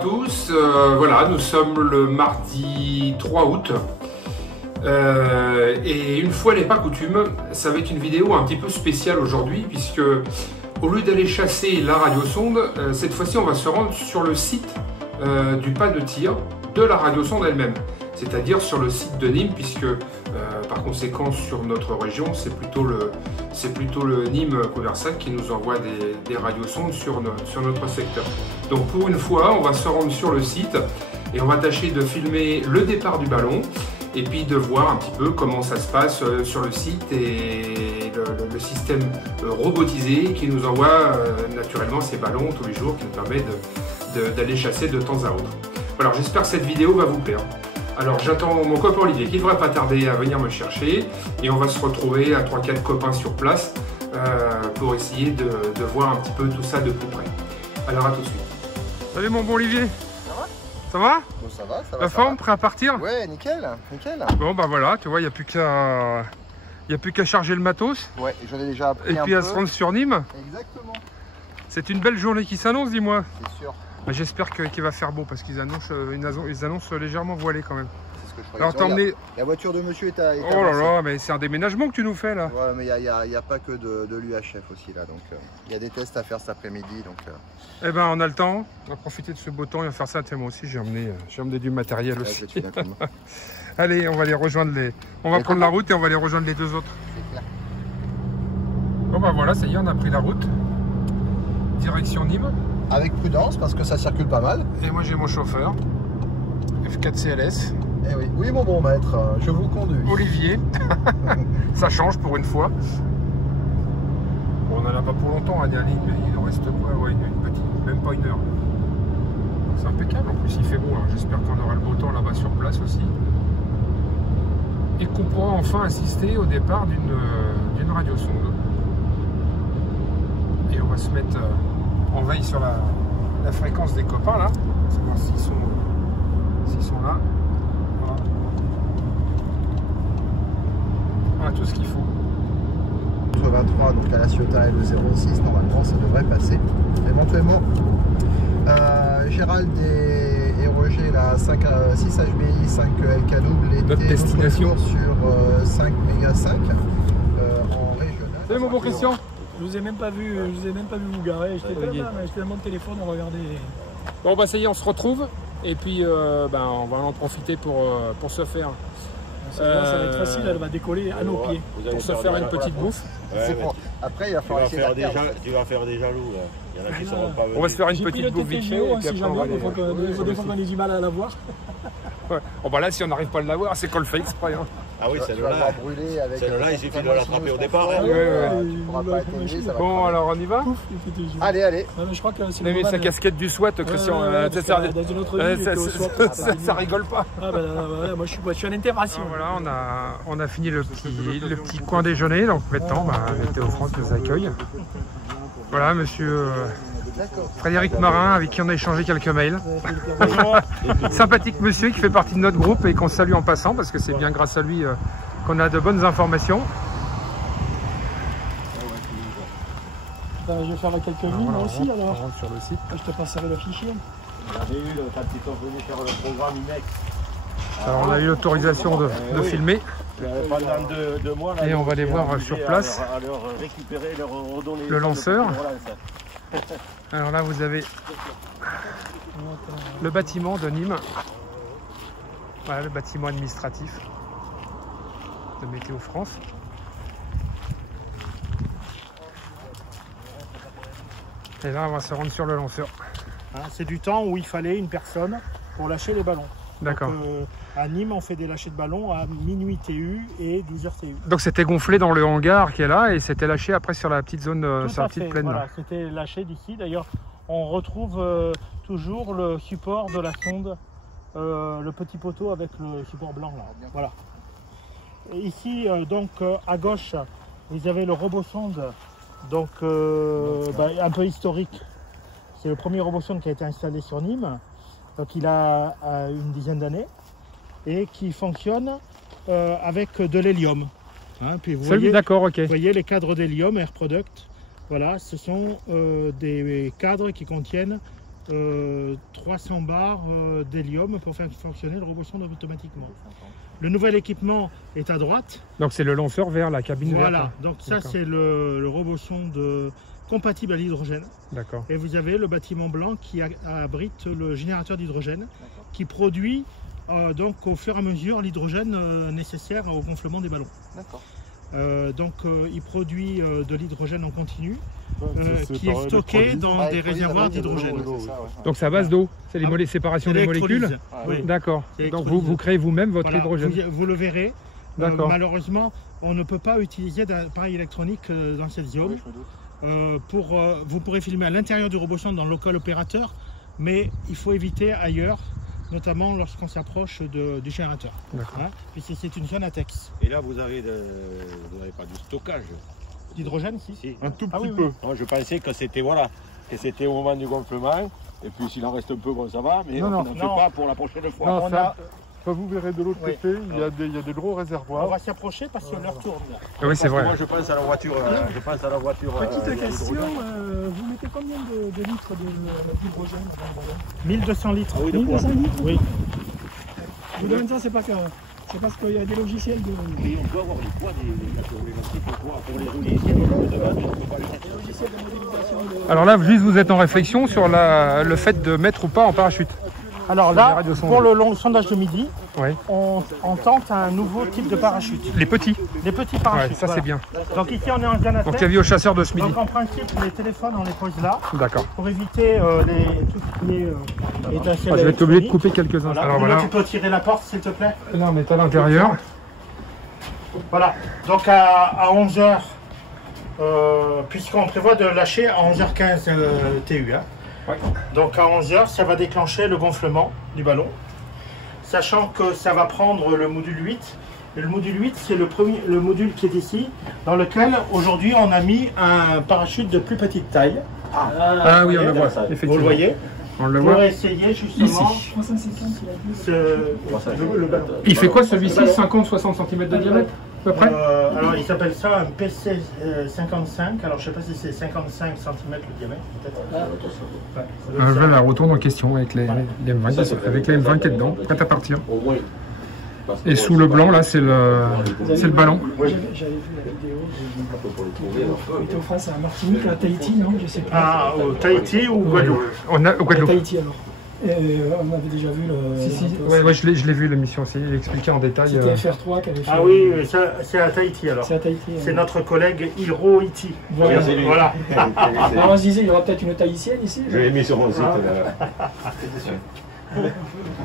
tous, voilà, nous sommes le mardi 3 août et une fois n'est pas coutume, ça va être une vidéo un petit peu spéciale aujourd'hui puisque au lieu d'aller chasser la radiosonde, cette fois-ci on va se rendre sur le site du pas de tir de la radiosonde elle-même, c'est-à-dire sur le site de Nîmes puisque par conséquent sur notre région c'est plutôt le Nîmes Conversac qui nous envoie des radiosondes sur notre secteur. Donc pour une fois on va se rendre sur le site et on va tâcher de filmer le départ du ballon et puis de voir un petit peu comment ça se passe sur le site et le système robotisé qui nous envoie naturellement ces ballons tous les jours qui nous permet d'aller chasser de temps à autre. Alors j'espère que cette vidéo va vous plaire. Alors j'attends mon copain Olivier qui ne devrait pas tarder à venir me chercher et on va se retrouver à 3-4 copains sur place pour essayer de voir un petit peu tout ça de plus près. Alors à tout de suite. Salut mon bon Olivier. Ça va? Bon, ça va, ça va. La forme, prêt à partir? Ouais, nickel, nickel. Bon bah voilà, tu vois, il n'y a plus qu'à charger le matos. Ouais, j'en ai déjà appris et puis à se rendre sur Nîmes. Exactement. C'est une belle journée qui s'annonce, dis-moi. C'est sûr. J'espère qu'il va faire beau parce qu'ils annoncent légèrement voilé quand même. C'est ce que je Alors t'emmener... La voiture de monsieur est à... Oh là là, mais c'est un déménagement que tu nous fais là. Ouais, mais il n'y a pas que de l'UHF aussi là, donc il y a des tests à faire cet après-midi. Donc, Eh ben on a le temps, on va profiter de ce beau temps et on va faire ça. Tiens, moi aussi j'ai emmené du matériel aussi. Allez, on va les rejoindre On va prendre la route et on va les rejoindre les deux autres. C'est clair. Bon bah voilà, ça y est, on a pris la route. Direction Nîmes. Avec prudence parce que ça circule pas mal. Et moi j'ai mon chauffeur, F4 CLS. Eh oui, oui mon bon maître, je vous conduis. Olivier, ça change pour une fois. Bon, on n'en a pas pour longtemps à aller à Nîmes, mais il en reste quoi? Ouais, une petite, même pas une heure. C'est impeccable, en plus il fait beau, hein. J'espère qu'on aura le beau temps là-bas sur place aussi. Et qu'on pourra enfin assister au départ d'une radiosonde. Et on va se mettre en veille sur la fréquence des copains là, savoir s'ils sont là. Voilà. Voilà tout ce qu'il faut. 23 donc à la Ciotat et le 06 normalement ça devrait passer. Éventuellement Gérald et Roger là 6 HBI 5 LK double et notre destination sur 5 méga 5 en régional. Salut mon bon Christian. Je vous ai même pas vu vous garer, j'étais pas là, mais j'étais dans mon téléphone, on regardait. Bon bah ça y est, on se retrouve et puis on va en profiter pour se faire. Ça va être facile, elle va décoller à nos pieds. Pour se faire une petite bouffe. Ouais, après il va falloir essayer tu vas faire des jaloux là. Il y en a qui seront pas venus. On va se faire une petite bouffe vite fait. Si jamais, des fois qu'on a du mal à la voir. Ouais. Bon bah là si on n'arrive pas à l'avoir, c'est qu'on le fait exprès. Hein. Ah oui, celle-là, il suffit de l'attraper au départ. Hein. Bon alors on y va. Allez, allez. Je crois que c'est mais sa casquette du SWAT, Christian, dans une autre vie, ça rigole pas. Ah bah, moi je suis en intervention. Voilà, on a fini le petit coin déjeuner, donc maintenant Météo France nous accueille. Voilà monsieur Frédéric Marin avec qui on a échangé quelques mails. Sympathique monsieur qui fait partie de notre groupe et qu'on salue en passant parce que c'est bien grâce à lui qu'on a de bonnes informations. Je vais faire quelques lignes moi aussi alors. On rentre sur le site. Je te passerai le fichier. J'avais eu quand ils sont venus faire le programme IMEX. Alors on a eu l'autorisation de filmer. Pendant 2 mois, là, et on va les voir sur place. À leur récupérer, leur redonner le lanceur. Alors là vous avez le bâtiment de Nîmes. Voilà le bâtiment administratif de Météo France. Et là on va se rendre sur le lanceur. C'est du temps où il fallait une personne pour lâcher les ballons. D'accord. À Nîmes, on fait des lâchers de ballons à minuit TU et 12h TU. Donc c'était gonflé dans le hangar qui est là et c'était lâché après sur la petite zone, sur la petite plaine. Voilà, c'était lâché d'ici. D'ailleurs, on retrouve toujours le support de la sonde, le petit poteau avec le support blanc là. Voilà. Et ici, donc à gauche, vous avez le robot sonde, donc un peu historique. C'est le premier robot sonde qui a été installé sur Nîmes. Donc il a une dizaine d'années et qui fonctionne avec de l'hélium. Hein, puis vous voyez, d'accord, ok. Vous voyez les cadres d'hélium, Air Product. Voilà, ce sont des cadres qui contiennent 300 bars d'hélium pour faire fonctionner le robot-sonde automatiquement. Le nouvel équipement est à droite. Donc c'est le lanceur vers la cabine verte. Voilà, donc ça c'est le robot-sonde compatible à l'hydrogène. D'accord. Et vous avez le bâtiment blanc qui abrite le générateur d'hydrogène qui produit donc au fur et à mesure l'hydrogène nécessaire au gonflement des ballons. D'accord. Il produit de l'hydrogène en continu qui est stocké dans des réservoirs d'hydrogène. Donc c'est à base d'eau, c'est les séparations des molécules. Oui. D'accord. Donc vous créez vous-même votre Voilà, hydrogène. vous le verrez. D'accord. Malheureusement, on ne peut pas utiliser d'appareil électronique dans cette zone. Vous pourrez filmer à l'intérieur du robot-sonde dans le local opérateur, mais il faut éviter ailleurs, notamment lorsqu'on s'approche du générateur. D'accord. Puisque c'est une zone ATEX. Et là, vous avez pas du stockage. D'hydrogène, si. Un tout petit oui, peu. oui. Moi, je pensais que c'était que c'était au moment du gonflement. Et puis s'il en reste un peu, bon, ça va. Mais Non, on non. n'en fait pas pour la prochaine fois. Non, On ça, vous verrez de l'autre Oui. côté, il y a des gros On réservoirs. va s'approcher parce que l'heure tourne. Là. Ah oui, c'est Parce que vrai. Moi, je pense à la voiture. Petite question, vous mettez combien de litres d'hydrogène dans le ballon? 1200 litres. Ah oui, de 1200 litres. Oui. Vous demandez ça, c'est parce qu'il y a des logiciels de... Et on peut avoir les poids pour les rouler ici. On peut pas les mettre. des logiciels de modélisation de... Alors là, juste vous êtes en réflexion sur le fait de mettre ou pas en parachute. Alors Les là, radiosondes. pour le sondage de midi, Ouais. on tente un nouveau type de parachute. Les petits. Des petits Ouais, parachutes. ça c'est bien. Donc ici on est en Donc Janatec. tu as vu au chasseur de ce midi. Donc en principe les téléphones on les pose là D'accord. pour éviter tout ce qui est étincelle. Je vais être obligé de électronique. couper quelques-uns. Voilà. Alors Bruno, voilà. tu peux tirer la porte s'il te plaît. Là on est à l'intérieur. Voilà. Donc à 11h, puisqu'on prévoit de lâcher à 11h15 TU. Hein. Ouais. Donc à 11h, ça va déclencher le gonflement du ballon. Sachant que ça va prendre le module 8. Et le module 8, c'est le module qui est ici, dans lequel aujourd'hui on a mis un parachute de plus petite taille. Ah oui, on le voit. Effectivement. Vous le voyez? On le Pour voit. essayer justement Ici. 350, il a dit. le ballon. Il fait quoi celui-ci? 50-60 cm de diamètre à peu près? Alors il s'appelle ça un PC 55. Alors je sais pas si c'est 55 cm le diamètre peut-être. Ouais, ça doit être Je ça. vais la retourne en question avec les M20, avec les M20 qui est dedans, prête à partir. Au moins. Et sous le blanc là c'est le ballon. J'avais vu la vidéo, il était en France à Martinique, à Tahiti, non? Je sais plus. Ah, au Tahiti ou Guadeloupe? On a au À Guadeloupe. Tahiti alors. On avait déjà vu le... Si, ouais, je l'ai vu l'émission aussi, il expliquait en détail. C'était FR3 qui avait fait... Ah oui, ça c'est à Tahiti alors. C'est à Tahiti. C'est notre collègue Hirohiti. Voilà. C'est lui. Voilà. Alors on se disait, il y aura peut-être une tahitienne ici. Je l'ai mis sur mon site.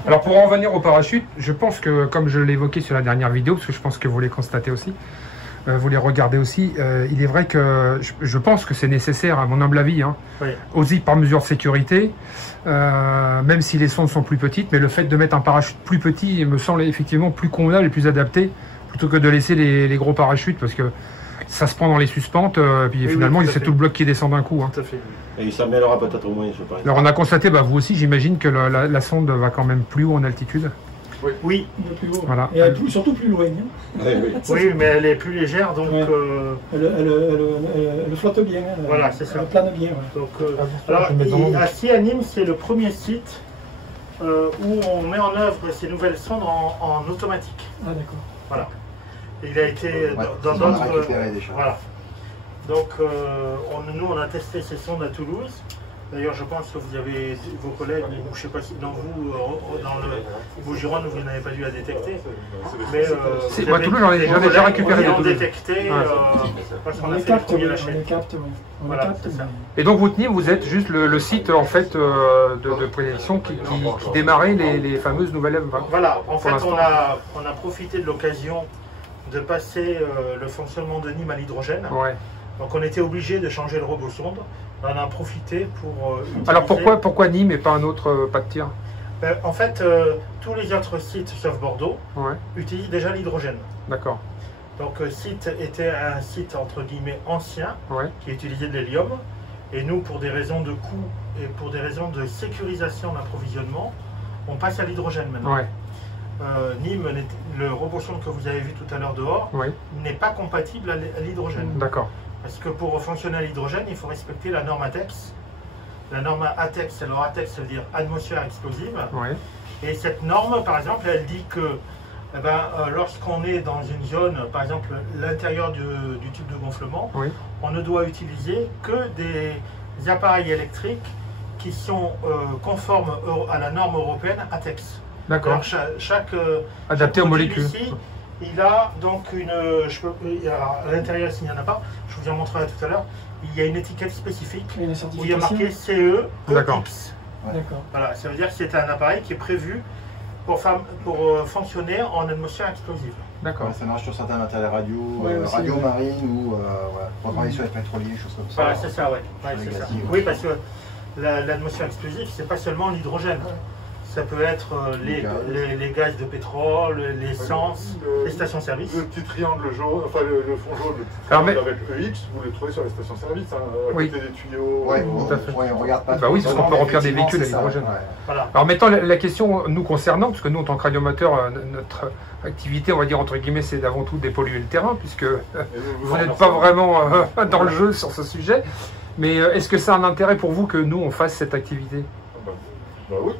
Alors pour en revenir au parachute, je pense que comme je l'évoquais sur la dernière vidéo, parce que je pense que vous les constatez aussi, vous les regardez aussi, il est vrai que je pense que c'est nécessaire, à mon humble avis, hein, Oui. aussi par mesure de sécurité, même si les sondes sont plus petites, mais le fait de mettre un parachute plus petit me semble effectivement plus convenable et plus adapté, plutôt que de laisser les gros parachutes, parce que ça se prend dans les suspentes, puis Oui, finalement oui, tout à c'est fait. tout le bloc qui descend d'un coup. Hein. Tout à fait. Et il s'améliorera peut-être moins, je pense. Alors on a constaté, vous aussi j'imagine que la sonde va quand même plus haut en altitude. Oui, Un peu plus haut. Voilà. Et surtout plus loin. Hein. Oui, oui. oui, mais elle est plus légère donc. Ouais. Elle flotte bien. Hein. Voilà, c'est ça. Elle plane bien. Ouais. Donc, je vais mettre dans mon- ici à Nîmes, c'est le premier site où on met en œuvre ces nouvelles sondes en automatique. Ah d'accord. Voilà. Et il a été dans ils en ont d'autres. récupéré déjà. Voilà. Donc, nous, on a testé ces sondes à Toulouse. D'ailleurs, je pense que vous avez vos collègues, ou je ne sais pas si dans vous, dans vos Gironde, vous n'avez pas dû à détecter. Mais Si, vous moi, avez- Toulouse, j'en ai vos déjà collègues récupéré qui de ont Toulouse. détecté parce qu'on On a les fait les capte, premiers on lâchers. les capte. Ouais. On Voilà, les capte. c'est ça. Et donc vous Nîmes, vous êtes juste le site en fait de prédilection qui démarrait les fameuses nouvelles M20. Voilà, en fait, l'instant. on a profité de l'occasion de passer le fonctionnement de Nîmes à l'hydrogène. Ouais. Donc, on était obligé de changer le robot-sonde. On en a profité pour. Utiliser... Alors pourquoi Nîmes et pas un autre pas de tir? En fait, tous les autres sites, sauf Bordeaux, Ouais, utilisent déjà l'hydrogène. d'accord. Donc, site était un site entre guillemets ancien Ouais, qui utilisait de l'hélium. Et nous, pour des raisons de coût et pour des raisons de sécurisation d'approvisionnement, on passe à l'hydrogène maintenant. ouais, Nîmes, le robot-sonde que vous avez vu tout à l'heure dehors, ouais, n'est pas compatible à l'hydrogène. d'accord. Parce que pour fonctionner à l'hydrogène, il faut respecter la norme ATEX la norme ATEX. Alors ATEX, ça veut dire atmosphère explosive. Oui. Et cette norme, par exemple, elle dit que lorsqu'on est dans une zone, par exemple l'intérieur du tube de gonflement, Oui. on ne doit utiliser que des appareils électriques qui sont conformes à la norme européenne ATEX. D'accord. Alors, chaque Adapté aux molécules. Ici, il a donc alors, à l'intérieur, s'il n'y en a pas, je vous en montrerai tout à l'heure, il y a une étiquette spécifique Une où il y a marqué D'accord. CE-EX. D'accord. Voilà, ça veut dire que c'est un appareil qui est prévu pour fonctionner en atmosphère explosive. D'accord. Ouais, ça marche sur certains matériels radio, Ouais, aussi, radio ouais. marine ou voilà, pour travailler sur les pétroliers, choses comme ça. Voilà, c'est ça, ouais. Ouais, Sur les c'est ça. gazilles, ouais. Oui, parce que l'atmosphère explosive, c'est pas seulement l'hydrogène. Ça peut être les gaz de pétrole, l'essence, les stations-service. Le petit triangle jaune, enfin le fond jaune, le petit Alors, triangle avec EX, vous le trouvez sur les stations-service, hein, à Oui. côté des tuyaux. Ouais, Tout à fait. ouais, on regarde pas. Bah oui, parce qu'on peut remplir des Effectivement, véhicules à c'est ça, l'hydrogène. ouais. Voilà. Alors maintenant, la question nous concernant, parce que nous, en tant que radioamateur, notre activité, on va dire entre guillemets, c'est avant tout dépolluer le terrain, puisque Et vous n'êtes pas vraiment dans le jeu sur ce sujet. Mais est-ce que ça a un intérêt pour vous que nous, on fasse cette activité? Bah oui,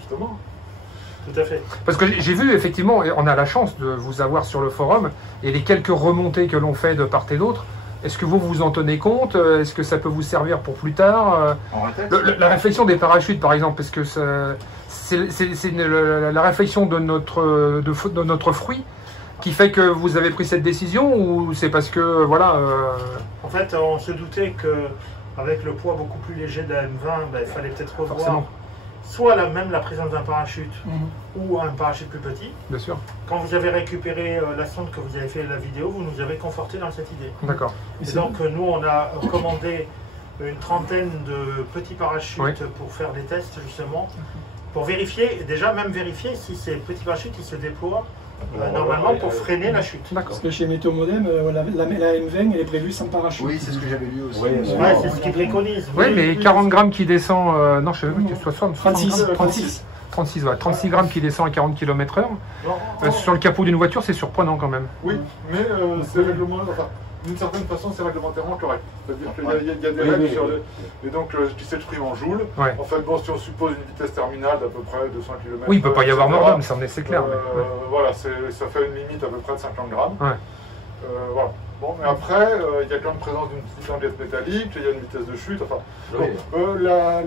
justement. Tout à fait. Parce que j'ai vu, effectivement, et on a la chance de vous avoir sur le forum, et les quelques remontées que l'on fait de part et d'autre, est-ce que vous vous en tenez compte? Est-ce que ça peut vous servir pour plus tard? En rétexte, La réflexion des parachutes, par exemple, est-ce que c'est la réflexion de notre fruit qui fait que vous avez pris cette décision, ou c'est parce que, voilà... En fait, on se doutait qu'avec le poids beaucoup plus léger de la M20, il fallait peut-être revoir Forcément. soit même la présence d'un parachute ou un parachute plus petit. Bien sûr. Quand vous avez récupéré la sonde, que vous avez fait la vidéo, vous nous avez conforté dans cette idée. D'accord. Et donc nous, on a commandé une trentaine de petits parachutes Oui. pour faire des tests justement, pour vérifier, déjà même vérifier si ces petits parachutes ils se déploient normalement pour freiner la chute. D'accord. Parce que chez Météo Modem, la M20 elle est prévue sans parachute. oui, c'est ce que j'avais lu aussi. Oui, Ouais, c'est ce qu'ils préconisent. Oui, mais 40 grammes qui descend... non, je sais même pas, 60, 36, 36. 36, ouais, 36 grammes qui descend à 40 km/h. Sur le capot d'une voiture, c'est surprenant quand même. Oui, mais c'est réglementaire. Enfin, d'une certaine façon, c'est réglementairement correct. C'est-à-dire qu'il y a des règles sur les. Et donc, je dis 7 fruits en joule. Ouais. En fait, bon, si on suppose une vitesse terminale d'à peu près 200 km. Oui, il ne peut pas y avoir mort d'homme, ça en est, c'est clair. mais, ouais. Voilà, ça fait une limite à peu près de 50 grammes. Ouais. Voilà. Bon, mais après, il y a quand même présence d'une petite languette métallique, il y a une vitesse de chute. Enfin, Oui. bon,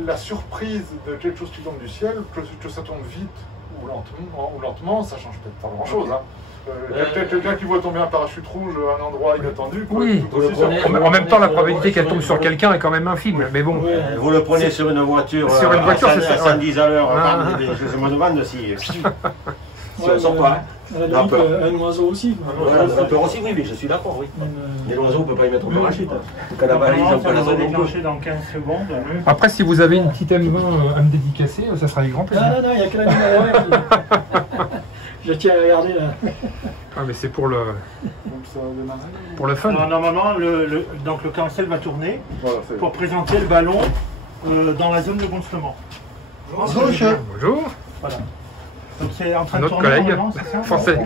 la surprise de quelque chose qui tombe du ciel, que ça tombe vite ou lentement, ça change peut-être pas grand-chose. Hein. Quelqu'un qui voit tomber un parachute rouge à un endroit inattendu, Oui. tout aussi Vous le prenez- surprenant. En même temps, la probabilité qu'elle tombe sur quelqu'un est quand même infime. Mais bon, Vous le prenez sur une voiture Sur une voiture, c'est ça, à 110 à l'heure, Ah. je me demande si Ouais, on sort pas. À la limite, un oiseau aussi. Un peu aussi, oui, mais je suis d'accord, oui. Mais l'oiseau ne peut pas y mettre au parachute. En cas d'avarie, ils Normalement, n'ont ça pas la nous a zone non plus. déclenché dans 15 secondes. après, si vous avez une petite M20 à me dédicacer, ça sera avec grand Non, plaisir. non, non, il n'y a que la mine à l'arrière. Je tiens à regarder là. Ah, mais c'est pour le Donc ça démarre. fun. Alors, normalement, donc le carousel va tourner Voilà, c'est pour présenter le ballon dans la zone de gonflement. Bonjour, monsieur. Bonjour. Voilà. Donc c'est en train Un de autre tourner collègue, normalement, c'est ça? français.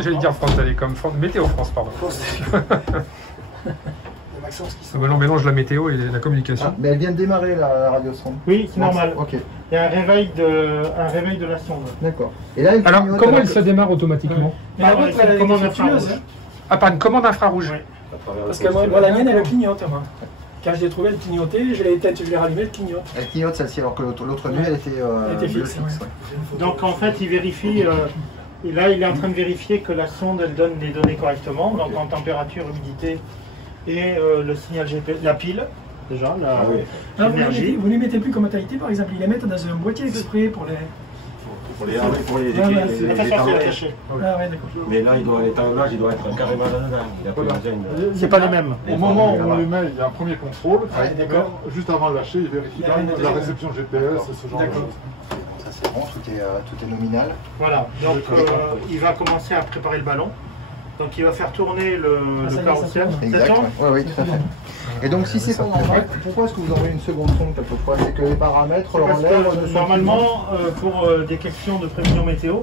J'allais dire France Télécom, Météo France, pardon. Ça mélange la météo et la communication. Ah, mais elle vient de démarrer la radiosonde. Oui, c'est normal. Ok, Il y a un réveil de la sonde. d'accord. Et là, elle Alors, clignote comment avec- elle se démarre automatiquement? Mais la Ah, ouais, vôtre, c'est elle a comment été on a fait un fructueuse. rouge. Ah, par une commande infrarouge. Oui. Parce que moi, la mienne, elle clignote, moi. Quand je l'ai trouvée, elle clignotait, je l'ai éteinte, je l'ai rallumée, elle clignote. Elle clignote celle-ci, alors que l'autre nuit, elle était était bleu fixe, fixe. ouais. Ouais. Donc en fait, il vérifie. Et là, il est en train de vérifier que la sonde elle donne les données correctement, donc en température, humidité et le signal GPS, la pile déjà, Ah, l'énergie. vous ne les mettez plus comme tailleté, par exemple, ils les mettent dans un boîtier exprès pour les. Pour les Ouais, ouais, De toute façon, c'est caché. Ah ouais, d'accord. Mais là, l'étalonnage, il doit être carrément là-dedans. Il a pas besoin de- C'est pas les mêmes. Au moment où on les met, il y a un premier contrôle. Ouais, d'accord. Juste avant de lâcher, il vérifie Il y a quand même une la deuxième. réception GPS et ce genre de D'accord. choses. Ça c'est bon, tout est nominal. Voilà. Donc il va commencer à préparer le ballon. Donc il va faire tourner le ça y est, carrousel. ça tourne. Exact, Ça tourne ouais. Oui, tout à fait. Et donc si c'est pas normal, pourquoi est-ce que vous envoyez une seconde sonde quelquefois? C'est que les paramètres Parce l'enlèvent que normalement, pour des questions de prévision météo,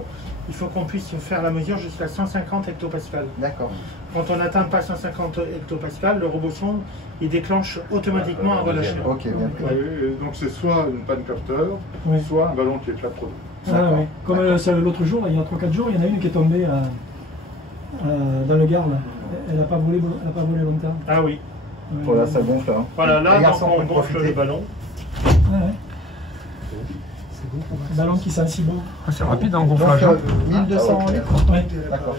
il faut qu'on puisse faire la mesure jusqu'à 150 hectopascales. D'accord. Quand on n'atteint pas 150 hectopascales, le robot-sonde, il déclenche automatiquement un relâchement. Ok, bien. Et donc c'est soit une panne capteur, Oui. soit un ballon qui éclate trop. Ah, oui. Comme l'autre jour, là, il y a 3-4 jours, il y en a une qui est tombée dans le Gard. Là. Elle n'a pas volé longtemps. Ah oui. Voilà, ça gonfle. Hein. Voilà, là, Les donc, garçons, on peut gonfle profiter. le ballon. Ah, ouais. Un ballon qui sent si bon. C'est rapide en Donc, gonflage. 1200 litres. Oui. D'accord.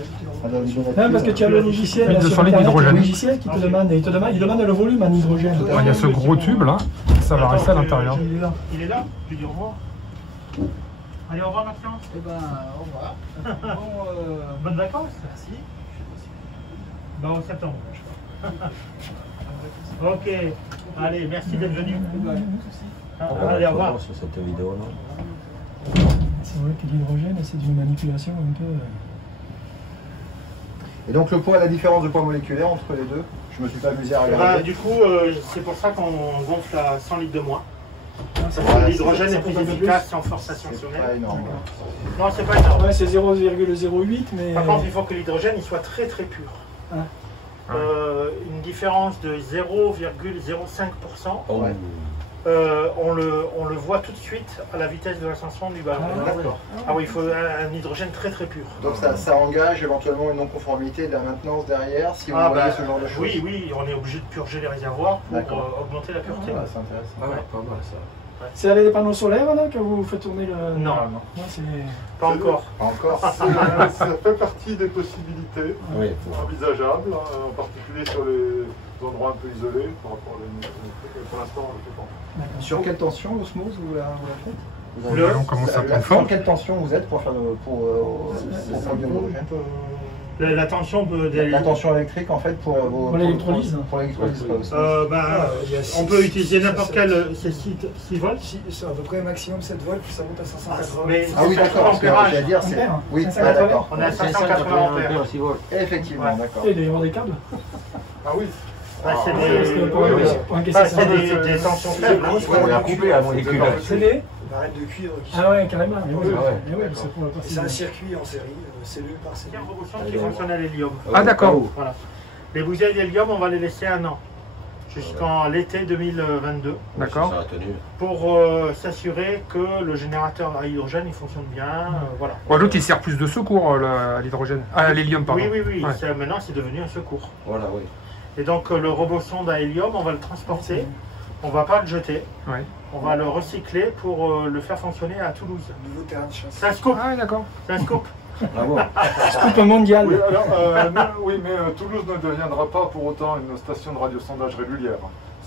Parce que tu as le logiciel, 1200 sur litres Internet, d'hydrogène. le logiciel qui te demande, il demande le volume en hydrogène. Il y a ce gros tube là, ça va rester à l'intérieur. Il est là. Il est là, je lui dis au revoir. Allez, au revoir Maxence. Eh ben, au revoir. Bonnes vacances. Merci. Bah, en septembre. Ok. Allez, merci d'être venu. Allez, au revoir. Sur cette vidéo là. C'est vrai que l'hydrogène, c'est une manipulation un peu. Et donc le poids, la différence de poids moléculaire entre les deux, je me suis pas amusé à regarder. Du coup, c'est pour ça qu'on gonfle à 100 litres de moins. Parce Ouais, que l'hydrogène est plus c'est efficace en force C'est ascensionnelle. pas énorme. Non, c'est pas énorme. Ouais, c'est 0,08, mais. Par contre, il faut que l'hydrogène il soit très très pur. Ah. Une différence de 0,05%, Ouais. on le voit tout de suite à la vitesse de l'ascension du ballon. D'accord. Ah oui, il faut un hydrogène très très pur. Donc ça engage éventuellement une non-conformité de la maintenance derrière si vous voyez ce genre de choses. Oui, oui, on est obligé de purger les réservoirs pour D'accord. augmenter la pureté. Voilà, c'est intéressant. Ah ouais, pas mal ça. C'est avec des panneaux solaires là que vous faites tourner le. Non, Non, c'est. pas encore. Encore. Ça fait partie des possibilités Oui, envisageables, hein, en particulier sur les endroits un peu isolés par rapport à la pour l'instant, on le fait pas. D'accord. Sur quelle tension l'osmose vous la faites vous Le ballon commence à prendre Sur forme. quelle tension vous êtes pour faire pour produire l'hydrogène La tension La tension électrique en fait pour Pour l'électrolyse. Pour l'électrolyse. pas osmose. on peut utiliser n'importe quel. C'est 6 volts. C'est à peu près maximum 7 volts, puis ça monte à 580. Mais Ah oui d'accord, parce que j'allais dire c'est. Ampères. Oui, 580. d'accord. on est à 580 ampères. Effectivement, d'accord. Il doit y avoir des câbles. Ah oui. C'est oui, des, oui, Pour oui, oui. encaisser ça. des tensions faibles. hein. On a coupé la molécule. C'est des. Barrettes de cuivre qui Ah ouais, carrément. Mais oui, Ah ouais. mais oui, c'est pour la Et partie. c'est un circuit en série, cellule par C'est cellule. un robot qui fonctionne à l'hélium. Ah d'accord. Voilà. Les bouteilles d'hélium, on va les laisser un an, jusqu'en l'été 2022, D'accord. Ça a tenu. pour s'assurer que le générateur à hydrogène il fonctionne bien. Voilà. Ouais, l'autre il sert plus de secours à l'hydrogène. Ah, à l'hélium, pardon. Oui, oui, oui. Ouais. Maintenant, c'est devenu un secours. Voilà, oui. Et donc, le robot sonde à hélium, on va le transporter. On va pas le jeter. Ouais. On va le recycler pour le faire fonctionner à Toulouse. Nouveau terrain de chasse. C'est un scoop. Ah oui, d'accord. C'est un scoop. Bravo. Scoop mondial. Oui, alors, mais Toulouse ne deviendra pas pour autant une station de radiosondage régulière.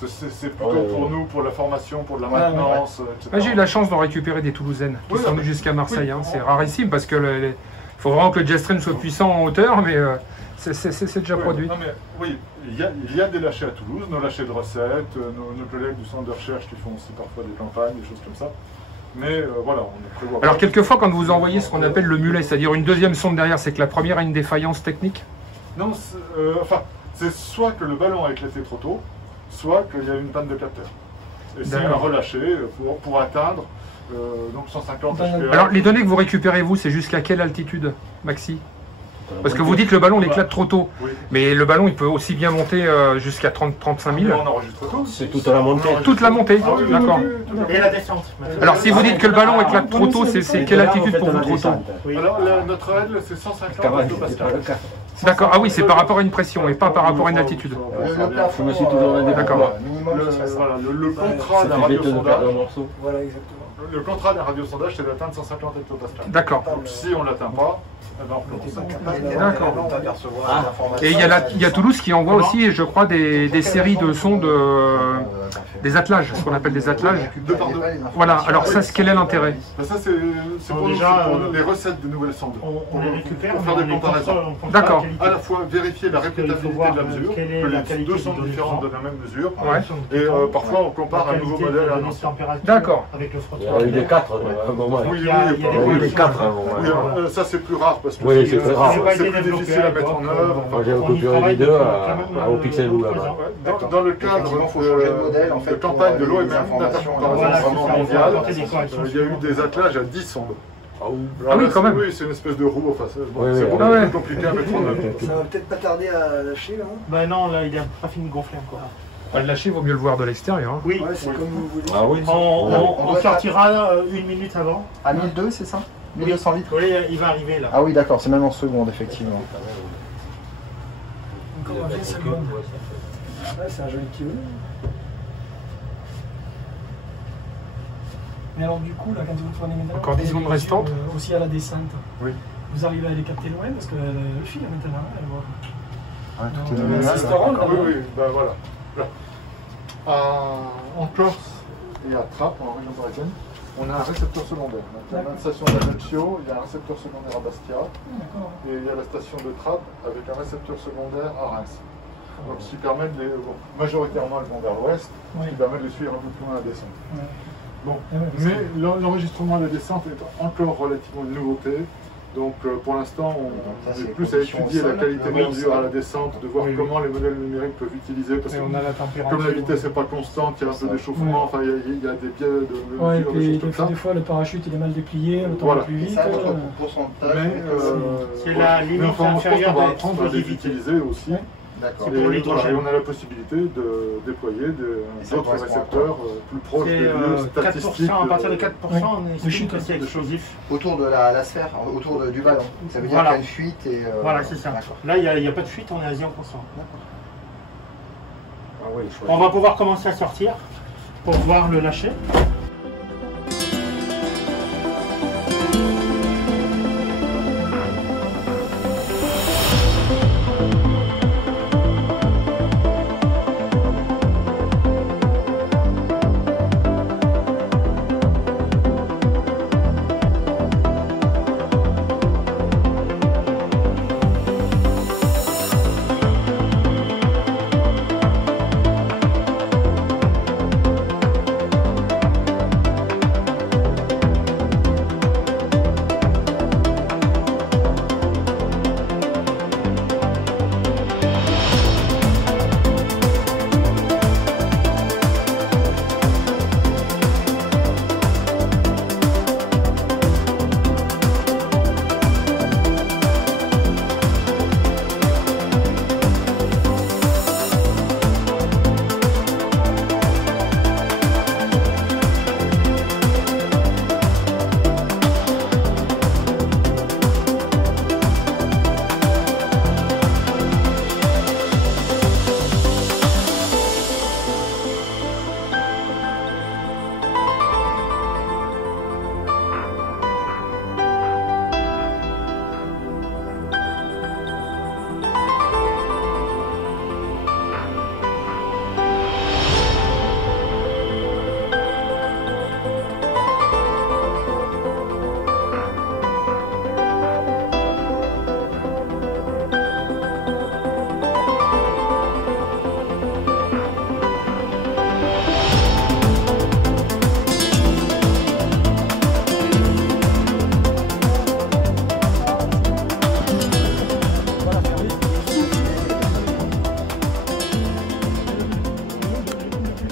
C'est plutôt Ouais, pour ouais. nous, pour la formation, pour de la Ouais, maintenance, etc. Ah, j'ai eu la chance d'en récupérer des Toulousaines qui Oui, sont oui. venues jusqu'à Marseille. Hein. Oui. C'est rarissime parce que il faut vraiment que le jet stream soit puissant en hauteur, mais c'est déjà Oui, produit. non, mais, oui, il y a des lâchers à Toulouse, nos lâchers de recettes, nos collègues du centre de recherche qui font aussi parfois des campagnes, des choses comme ça. Mais voilà, on ne prévoit pas. Alors quelquefois quand vous envoyez ce qu'on appelle le mulet, c'est-à-dire une deuxième sonde derrière, c'est que la première a une défaillance technique. Non, c'est soit que le ballon a éclaté trop tôt, soit qu'il y a eu une panne de capteur. Et c'est un D'accord. relâché pour atteindre donc 150 HPA. Alors les données que vous récupérez vous, c'est jusqu'à quelle altitude, Maxi? Parce que vous dites que le ballon il éclate trop tôt, Oui. mais le ballon il peut aussi bien monter jusqu'à 30-35 Mais 000. on enregistre tout. C'est toute la montée. Toute la montée, Ah oui, oui, d'accord. oui, tout à fait. Et la descente. maintenant. Alors si vous dites que le ballon éclate trop tôt, c'est quelle altitude pour vous trop tôt? Oui. Alors notre aile, c'est 150 hectopascales. D'accord, ah oui, c'est par rapport à une pression et pas par rapport à une altitude. Le plafond, Je me suis toujours rendu D'accord. minimum, ce serait ça. Voilà, le contrat d'un Ça fait bête de perdre un radiosondage, morceau. Voilà, exactement. le contrat d'un radiosondage, c'est d'atteindre 150 hectopascales. D'accord. Donc si on ne l'atteint pas, eh ben, on recommence. D'accord. On va percevoir l'information. Et il y a Toulouse qui envoie aussi, je crois, des séries de sondes, des attelages, ce qu'on appelle des attelages. Deux par deux. Voilà, alors ça, quel est l'intérêt? Ben, ça, c'est pour, Déjà, nous, c'est pour les recettes de nouvelles sondes. On les récupère, Pour faire mais des on les comparaisons. contrôle, on contrôle D'accord. la qualité. À la fois vérifier la Parce qu'il faut répétabilité voir de la mesure, quelle est que la les qualité deux du sondes données différentes franc. de la même mesure. Ouais. Et parfois, on compare un nouveau modèle à un ancien. D'accord. Avec le Il y a eu des 4 à un moment. Oui, Il y a des Il y a eu des 4 à un moment. Oui, ça c'est plus rare parce que Oui, c'est très rare. c'est plus difficile à mettre en œuvre. Moi j'ai récupéré les deux au Pixel Lou là-bas. Dans le cadre Effectivement, faut changer de modèle, en fait, de campagne de pour l'OMM, les informations. d'intercomparaison Voilà, vraiment c'est ça, mondiale, apporter des corrections il y a eu des attelages à 10 sondes. Ah oui, quand même. Oui, c'est une espèce de roue. Enfin, c'est Oui, oui, beaucoup ouais. plus compliqué à mettre en œuvre. Ça va peut-être pas tarder à lâcher là. Ben non, là il a pas fini de gonfler encore. Le lâcher, vaut mieux le voir de l'extérieur. Hein. Oui, Ouais, c'est comme vous voulez. Ah oui. on sortira une minute avant. À 1002, c'est ça 1200 litres. Oui, il va arriver là. Ah oui, d'accord, c'est même en seconde, effectivement. Encore 20 secondes. Ouais, c'est un joli petit volume. Mais alors du coup, là, quand vous tournez maintenant, Encore 10 secondes restantes. Aussi à la descente. Oui. Vous arrivez à les capter loin parce qu'elle file maintenant. Elle va... Ouais, tout Euh, est donné là. c'est Storol, là. Oui, oui, ben voilà. Là. En Corse et à Trappes, en région parisienne, on a un récepteur secondaire. Donc, il y a une station d'Ajaccio, il y a un récepteur secondaire à Bastia, D'accord. et il y a la station de Trappes avec un récepteur secondaire à Reims. Donc, ce qui permet de les. Bon, majoritairement, elles vont vers l'ouest, ce qui permet de les suivre un peu plus loin à la descente. Ouais. Bon, Ah ouais, mais l'enregistrement de la descente est encore relativement une nouveauté. Donc pour l'instant, on ça, est c'est plus à conditions étudier au la sol, qualité oui, d'endure à la descente, de voir Oui, oui. comment les modèles numériques peuvent utiliser, parce Et que on a la température. comme la vitesse n'est pas constante, il y a un peu d'échauffement, enfin il y a des biais de Ouais, et mesure, puis des choses comme ça. des fois le parachute il est mal déplié, le temps Voilà. va plus Et vite. ça, votre pourcentage. Mais c'est la limite enfin, je pense inférieure qu'on va de apprendre à les l'explosivité. utiliser aussi. D'accord. C'est pour Et l'hydrogène. voilà, et on a la possibilité de déployer ça d'autres correspond à récepteurs plus proches C'est des lieux statistiques. 4%, à partir de 4%, Ouais. on estime que c'est explosif. Autour de la sphère, autour du ballon. Ça veut dire Voilà. qu'il y a une fuite et. Voilà, c'est ça. D'accord. Là, il n'y a pas de fuite, on est à 0%. Ah oui, chouette. On va pouvoir commencer à sortir pour voir le lâcher.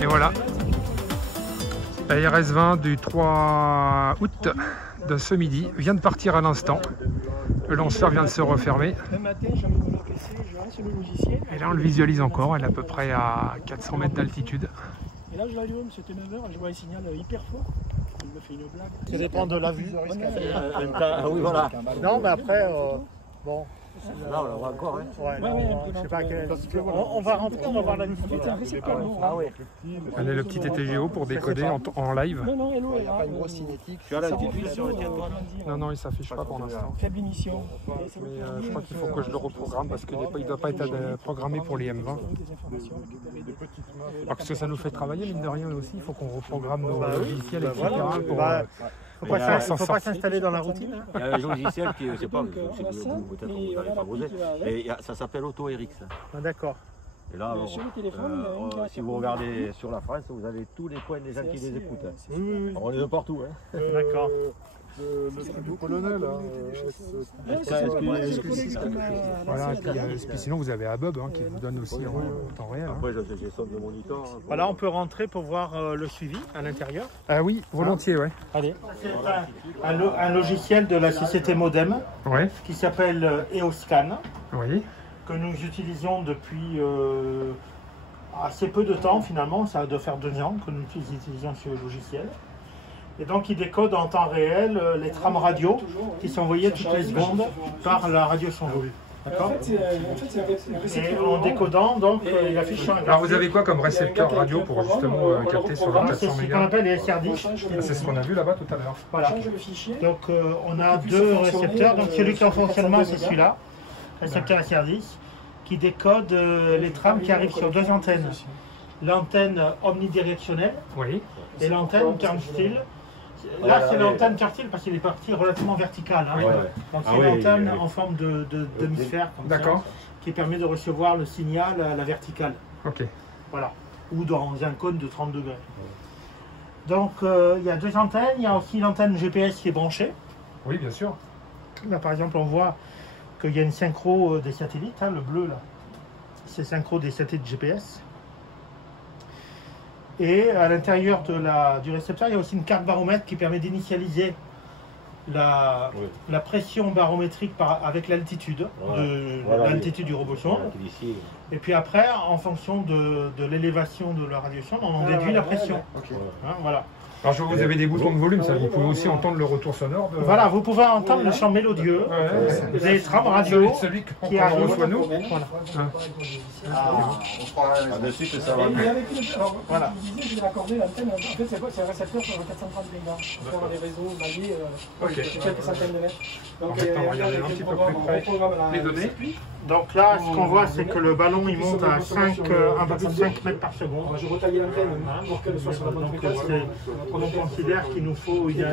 Et voilà, la RS20 du 3 août de ce midi vient de partir à l'instant. Le lanceur vient de se refermer. Le matin, j'avais mon PC, je lance le logiciel. Et là on le visualise encore, elle est à peu près à 400 mètres d'altitude. Et là, je l'allume, c'était 9h, je vois un signal hyper fort. Il me fait une blague. Ça dépend de la vue. Ah oui, voilà. Non, mais après, bon. Là, on la voit encore. Hein. Ouais, Ouais, ouais, un peu je sais pas quel. Parce que, voilà, On va rentrer, on va voir la vue. C'est un récepteur, non Ah oui. Elle est le petit TTGO pour décoder en live. Non, non, hello, Il n'y a pas une grosse cinétique. Tu as la petite vue sur le territoire. Non, non, il s'affiche pas pour l'instant. Faible émission. Mais je crois qu'il faut que je le reprogramme parce qu'il ne doit pas être programmé pour les M20. Parce que ça nous fait travailler, mine de rien aussi. Il faut qu'on reprogramme nos logiciels, etc. pour, Faut pas s'installer dans la routine. Il y a un logiciel qui, je sais pas, c'est que ça, vous, peut-être et vous n'avez voilà pas la posé, petite avec. et ça s'appelle AutoRx. Ah, d'accord. Et là, alors, Sur le téléphone, si vous regardez sur la France, vous avez tous les coins des gens qui les écoutent. Oui. On est de partout. Hein. D'accord. le polonais là. Voilà, et puis sinon vous avez Abub qui vous donne aussi en temps réel. Après, j'ai son de moniteur. Voilà, on peut rentrer pour voir le suivi à l'intérieur. Ah oui, volontiers, ouais. Allez. C'est un logiciel de la société Modem qui s'appelle EOScan, que nous utilisons depuis assez peu de temps finalement. Ça doit faire 2 ans que nous utilisons ce logiciel. Et donc il décode en temps réel les trames radio qui sont envoyées toutes les secondes par la radio sonde. D'accord. Et en décodant, donc, il affiche un graphique. Alors vous avez quoi comme récepteur radio pour justement capter sur 2400 C'est ce qu'on appelle les SR10. C'est ce qu'on a vu là-bas tout à l'heure. Voilà. Donc on a 2 récepteurs. Donc celui qui est en fonctionnement, c'est celui-là, récepteur SR10, qui décode les trames qui arrivent sur 2 antennes. L'antenne omnidirectionnelle et l'antenne turnstile. Là, c'est l'antenne turnstile parce qu'il est parti relativement vertical. Donc c'est l'antenne en forme de demi-sphère, qui permet de recevoir le signal à la verticale. Voilà. Ou dans un cône de 30 degrés. Donc il y a 2 antennes. Il y a aussi l'antenne GPS qui est branchée. Oui, bien sûr. Là, par exemple, on voit qu'il y a une synchro des satellites. Le bleu, là, c'est synchro des satellites GPS. Et à l'intérieur du récepteur, il y a aussi une carte baromètre qui permet d'initialiser la pression barométrique avec l'altitude du robot-sonde. Et puis après, en fonction de l'élévation de la radiation, on en déduit la pression. Voilà. Alors je vois que vous avez des boutons de volume, ça vous pouvez aussi entendre le retour sonore. Voilà, vous pouvez entendre le chant mélodieux. Vous avez les trames radio qui arrivent. De suite, ça va. Voilà. J'ai raccordé l'antenne. En fait, c'est un récepteur sur 430 MHz pour les réseaux maillés quelques centaines de mètres. Donc, on va regarder un petit peu plus près les données. Donc là, ce qu'on voit, c'est que le ballon il monte à un peu plus de 5 mètres par seconde. Je retaillais l'antenne pour qu'elle soit sur la bonne fréquence. On considère qu'il nous faut une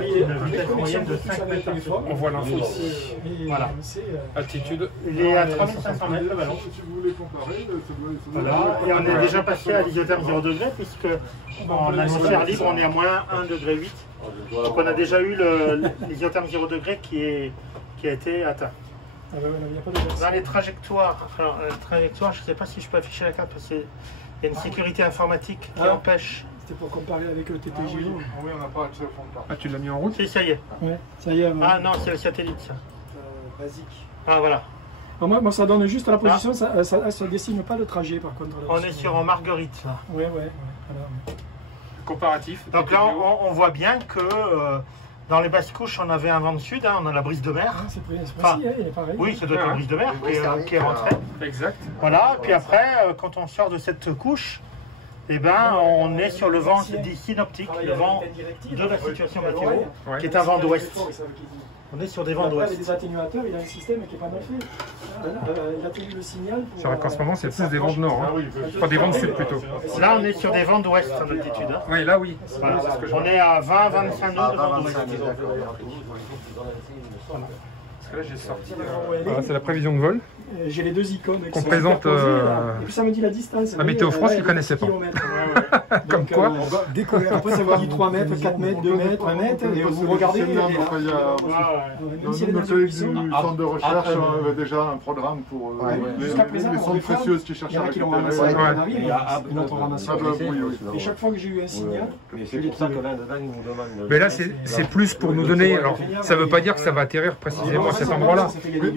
vitesse moyenne de 5 mètres par seconde. On voit l'info ici. Voilà. Altitude. Il est à 3500 mètres le ballon. Si vous voulez comparer, voilà. Et on est déjà passé à l'isotherme 0 degré, puisque en atmosphère libre, on est à moins 1,8 degré. Donc on a déjà eu l'isotherme 0 degré qui a été atteint. Dans les trajectoires, je ne sais pas si je peux afficher la carte parce qu'il y a une sécurité informatique qui empêche. C'était pour comparer avec le TPG. Oui, on n'a pas accès au fond de carte. Ah, tu l'as mis en route? Si, ça y est. Ouais, ça y est. Ah non, c'est le satellite ça. Basique. Ah voilà. Alors, moi, ça donne juste la position, ça ne dessine pas le trajet par contre. On est sur en Marguerite là. Ouais. Voilà. Comparatif. Donc là, on voit bien que dans les basses couches, on avait un vent de sud, on a la brise de mer. C'est précis, il est pareil. Oui, ça doit être la brise de mer qui est rentrée. Exact. Voilà, puis après, quand on sort de cette couche, eh ben, on est sur le vent dit synoptique, le vent de la situation météo, qui est un vent d'ouest. On est sur des vents d'ouest. Il y a des atténuateurs, il y a un système qui n'est pas mal fait. Il atténue le signal. C'est vrai qu'en ce moment, c'est plus des vents de nord. Enfin, des vents de sud plutôt. Là, on est sur des vents d'ouest en altitude. Oui, là, oui. Voilà. On est à 20-25 nœuds de vent d'ouest. Parce que là, j'ai sorti. Voilà, c'est la prévision de vol. J'ai les 2 icônes qu'on présente. Et puis ça me dit la distance. La Météo France, ils ne connaissaient pas. Comme quoi. Après, ça vous dit 3 mètres, 4 mètres, 2 mètres, 1 mètre. Et vous regardez. Notre collègue du centre de recherche avait déjà un programme pour les sondes précieuses qui cherchent à récupérer. Il y a une autre programmation. Et chaque fois que j'ai eu un signal. Mais là, c'est plus pour nous donner. Alors, ça ne veut pas dire que ça va atterrir précisément à cet endroit-là.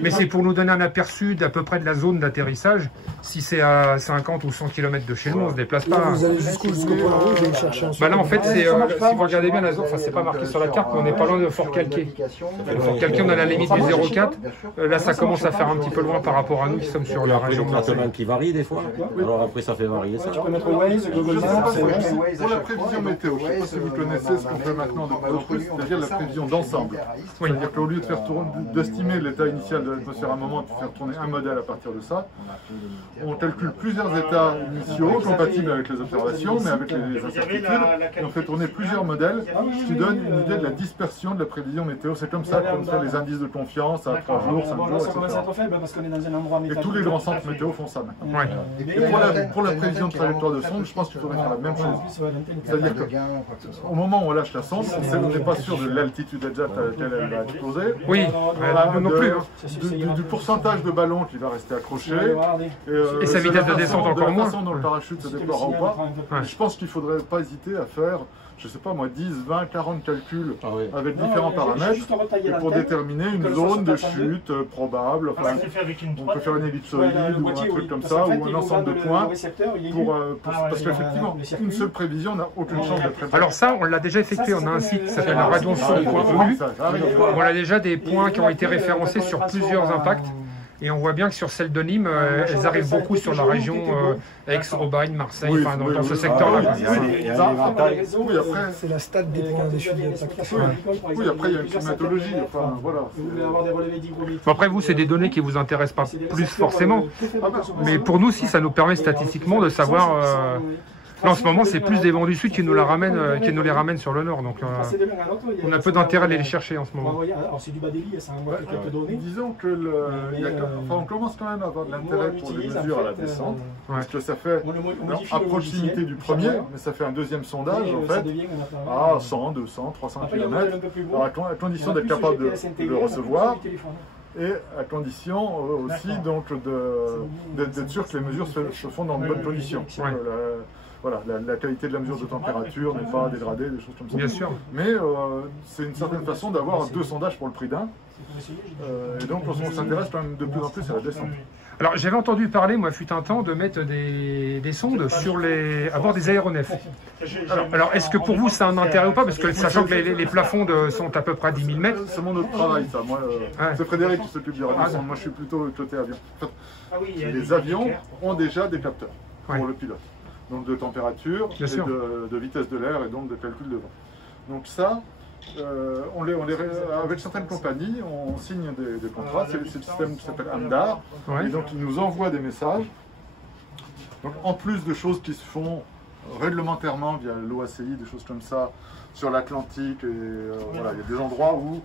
Mais c'est pour nous donner un aperçu d'à peu près de la zone d'atterrissage. Si c'est à 50 ou 100 km de chez nous, on ne se déplace pas. Vous allez jusqu'au Polaroid, je vais chercher un. Bah là en fait c'est si vous regardez bien la zone, enfin c'est pas marqué sur la carte, mais on n'est pas loin de Fort Calquier. Le Fort Calquier, on a la limite du 0,4. Là ça commence à faire un petit peu loin par rapport à nous qui sommes sur la région de Marseille. Qui varie des fois. Alors après ça fait varier ça. Tu peux mettre Waze, Google Maps. Pour la prévision météo, je ne sais pas si vous connaissez ce qu'on fait maintenant de plus en plus, c'est-à-dire la prévision d'ensemble. C'est-à-dire qu'au lieu d'estimer l'état initial de l'atmosphère à un moment, de faire tourner un modèle à partir de ça, on calcule plusieurs états initiaux compatibles avec les observations. simulation, mais avec les incertitudes, et on fait tourner plusieurs modèles qui donnent une idée de la dispersion de la prévision météo. C'est comme ça qu'on fait les indices de confiance à 3 jours, 5 jours, Ça commence à être faible parce qu'on est dans un endroit etc. Et tous les grands centres météo font ça maintenant. Ouais. Et pour la prévision de trajectoire de sonde, je pense qu'il faudrait faire la même chose. C'est-à-dire qu'au moment où on lâche la sonde, on n'est pas sûr de l'altitude exacte à laquelle elle va exploser. Oui, non plus. Du pourcentage de ballons qui va rester accroché. Et sa vitesse de descente encore moins. La façon dont le parachute se déploiera ou pas. Je pense qu'il ne faudrait pas hésiter à faire, je ne sais pas moi, 10, 20, 40 calculs avec différents paramètres pour déterminer une zone de chute probable. Enfin, on peut faire une ellipsoïde ou un truc comme ça, ou un ensemble de points. Parce qu'effectivement, une seule prévision n'a aucune chance d'être prévue. Alors ça, on l'a déjà effectué. On a un site qui s'appelle radiosonde.eu. On a déjà des points qui ont été référencés sur plusieurs impacts. Et on voit bien que sur celle de Nîmes, elles arrivent beaucoup sur la région Aix, Aubagne, Marseille, oui, dans ce secteur-là. C'est la stade des points de chute d'impact. Oui, après il y a une climatologie. Enfin, voilà. Bon, après vous, c'est des données qui vous intéressent pas plus forcément. Mais pour nous, si ça nous permet statistiquement de savoir. Là, en ce moment, c'est plus des vents du sud qui nous les ramènent sur le nord. Donc, on a peu d'intérêt à aller les chercher en ce moment. C'est du bas des lits, ça envoie quelques données. Disons que on commence quand même à avoir de l'intérêt pour les mesures à la descente. Parce que ça fait à proximité du premier, mais ça fait un deuxième sondage en fait à 100, 200, 300 km. Alors, à condition d'être capable de le recevoir. Et à condition aussi donc d'être sûr que les mesures se font dans de bonnes conditions. Voilà, la qualité de la mesure de température n'est pas dégradée, des choses comme ça. Bien sûr. Mais c'est une certaine façon d'avoir 2 sondages pour le prix d'un. Et donc on s'intéresse quand même de plus en plus à la descente. Alors j'avais entendu parler, moi, fut un temps, de mettre des sondes à bord des aéronefs. Alors est-ce que pour vous ça a un intérêt ou pas? Parce que sachant que les plafonds sont à peu près à 10 000 mètres. C'est mon autre travail ça. Moi, c'est Frédéric qui s'occupe du radio. Moi je suis plutôt côté avion. En fait, les avions ont déjà des capteurs pour le pilote. Donc de température, et de vitesse de l'air et donc de calcul de vent. Donc ça, avec certaines compagnies, on signe des contrats, c'est le système qui s'appelle AMDAR, et donc ils nous envoient des messages. Donc en plus de choses qui se font réglementairement via l'OACI, des choses comme ça, sur l'Atlantique, et voilà, il y a des endroits où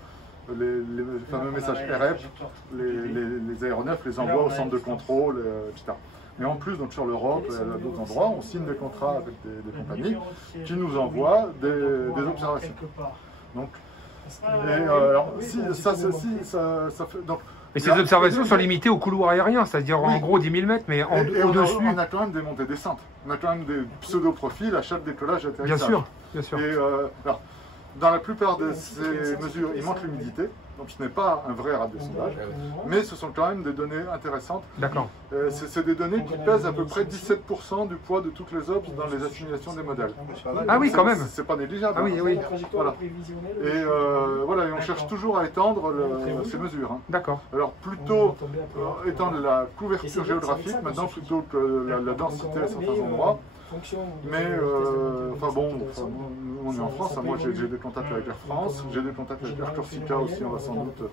les fameux messages RF, les aéronefs les envoient au centre de contrôle, etc. Mais en plus, donc sur l'Europe et à d'autres endroits, on signe des contrats avec des compagnies qui nous envoient des observations. Donc, et ces observations sont limitées au couloir aérien, c'est-à-dire en gros 10 000 mètres, mais au-dessus. On a quand même des montées-descentes. On a quand même des pseudo-profils à chaque décollage et atterrissage. Bien sûr, bien sûr. Et, alors, dans la plupart de ces mesures, il manque l'humidité. Donc ce n'est pas un vrai radiosondage, mais ce sont quand même des données intéressantes. D'accord. C'est des données qui pèsent à peu près 17% du poids de toutes les OBS dans les assimilations des modèles. Ah oui, quand même. C'est pas négligeable. Ah oui, oui. Voilà. Et voilà, et on cherche toujours à étendre ces mesures. Hein. D'accord. Alors plutôt étendre la couverture géographique maintenant plutôt que la densité à certains endroits. Mais enfin bon, on est en France, moi j'ai des contacts avec Air France, j'ai des contacts avec Air Corsica aussi, on va sans doute,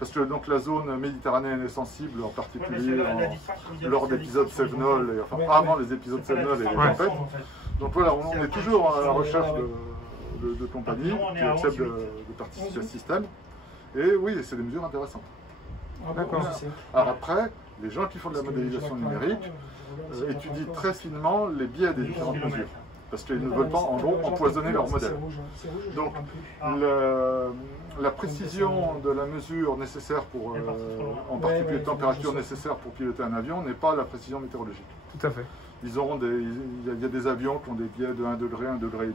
parce que donc la zone méditerranéenne est sensible, en particulier lors d'épisodes Sevenol, et enfin avant les épisodes Sevenol et les tempêtes. Donc voilà, on est toujours à la recherche de compagnies qui acceptent de participer à ce système. Et oui, c'est des mesures intéressantes. D'accord. Alors après, les gens qui font de la modélisation numérique étudient très finement les biais des différentes mesures. Parce qu'ils ne veulent pas, en gros, empoisonner leur modèle. Donc, la précision de la mesure nécessaire pour, en particulier de température nécessaire pour piloter un avion, n'est pas la précision météorologique. Tout à fait. Il y a des avions qui ont des biais de 1 degré, 1,5 degré.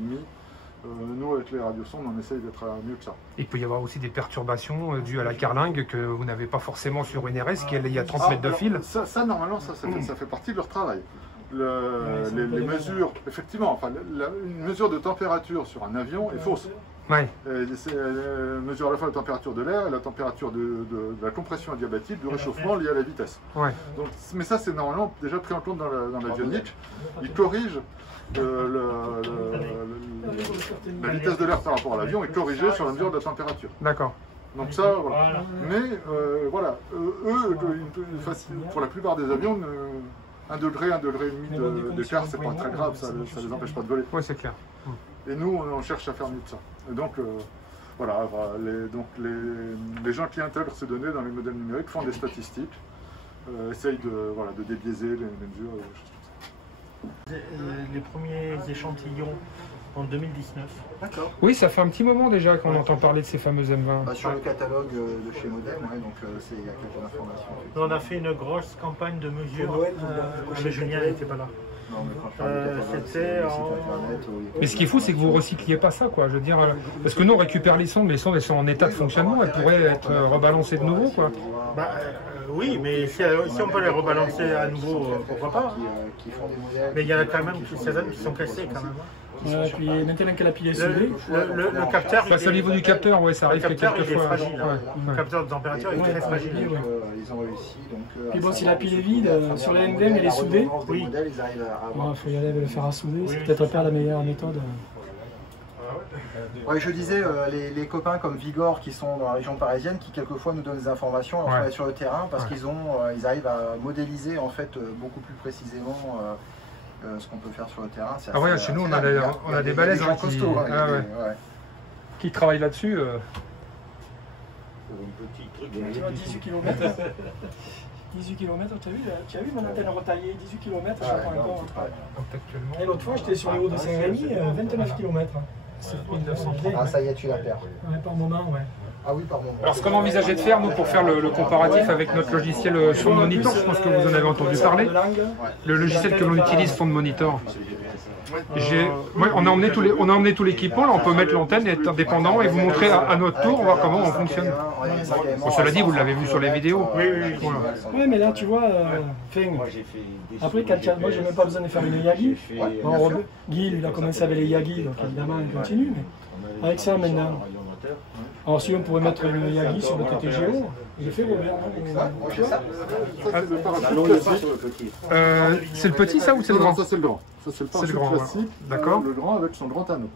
Nous, avec les radiosondes, on essaye d'être mieux que ça. Il peut y avoir aussi des perturbations dues à la carlingue que vous n'avez pas forcément sur une RS, qui est à 30 mètres de fil. Ça normalement, ça fait partie de leur travail. Les mesures, effectivement, enfin, une mesure de température sur un avion est fausse. Ouais. Mesure à la fois la température de l'air et la température de la compression adiabatique, du réchauffement lié à la vitesse. Ouais. Donc, mais ça, c'est normalement déjà pris en compte dans l'avionique. Ils corrigent la vitesse de l'air par rapport à l'avion est corrigée sur la mesure de la température. D'accord. Donc ça, voilà. Mais voilà, eux, pour la plupart des avions, 1 degré, 1,5 degré d'écart, c'est pas très grave, ça les empêche pas de voler. Ouais, c'est clair. Et nous, on cherche à faire mieux que ça. Et donc, voilà, les gens qui intègrent ces données dans les modèles numériques font des statistiques, essayent de débiaiser les mesures, des choses comme ça. Les premiers échantillons en 2019. D'accord. Oui, ça fait un petit moment déjà qu'on entend parler de ces fameuses M20. Bah, sur le catalogue de chez Modem, ouais, donc il y a quelques informations. On a fait une grosse campagne de mesures, mais Julien n'était pas là. Non, mais quand je parle de catalogue, c'était c'est le en- site internet. Mais ce qui est fou, c'est que vous recycliez pas ça, quoi. Je veux dire, parce que nous on récupère les sondes, elles sont en état de fonctionnement, elles pourraient être rebalancées de nouveau, quoi. Bah, oui, mais si on peut les rebalancer à nouveau, pourquoi pas. Mais il y en a quand même certaines qui sont cassées quand même. Ouais, puis maintenant que la pile est soudée, Le capteur, Enfin, c'est au niveau du capteur, ouais, ça le arrive capteur il est quelquefois. fragile. Ouais, Le ouais. capteur de température est très fragile. Ils ont réussi. Donc, puis bon, si la pile est vide, sur la M20 elle est soudée. Oui. Il faut y aller le faire à souder, c'est peut-être pas la meilleure méthode. Ouais, je disais, les copains comme Vigor qui sont dans la région parisienne, qui quelquefois nous donnent des informations alors qu'on est sur le terrain, parce qu'ils arrivent à modéliser en fait beaucoup plus précisément ce qu'on peut faire sur le terrain. Ah ouais, chez nous on a des balaises gens qui, costauds, hein, ah ouais, qui travaillent là-dessus. Pour un petit truc. Tu vois, 18 km. 18 km, tu as vu mon antenne retaillée, 18 km, je prends encore. Et l'autre fois, j'étais sur les hauts de Saint-Rémy, 29 km. C'est 1930. Ah, ça y est, tu la perds. Ouais, par moment, ouais. Ah oui, pardon. Alors, ce qu'on envisageait de faire, nous, pour faire le comparatif avec notre logiciel Sonde Monitor, je pense que vous en avez entendu parler. Le logiciel que l'on utilise, Sonde Monitor. On a emmené tout l'équipement, là on peut mettre l'antenne et être indépendant et vous montrer à notre tour, voir comment on fonctionne. Bon, cela dit, vous l'avez vu sur les vidéos. Oui. Voilà. Ouais, mais là, tu vois, après, moi, j'ai même pas besoin de faire une Yagi. Bon, Guy, il a commencé avec les Yagi, donc évidemment, il continue, mais avec ça, maintenant. Alors, si on pourrait mettre une Yagi sur le TTGO, il le fait, Robert. C'est le petit, ça, ou c'est le grand? Ça, c'est le grand. Ça, c'est le parachute classique. D'accord. Le grand avec son grand anneau.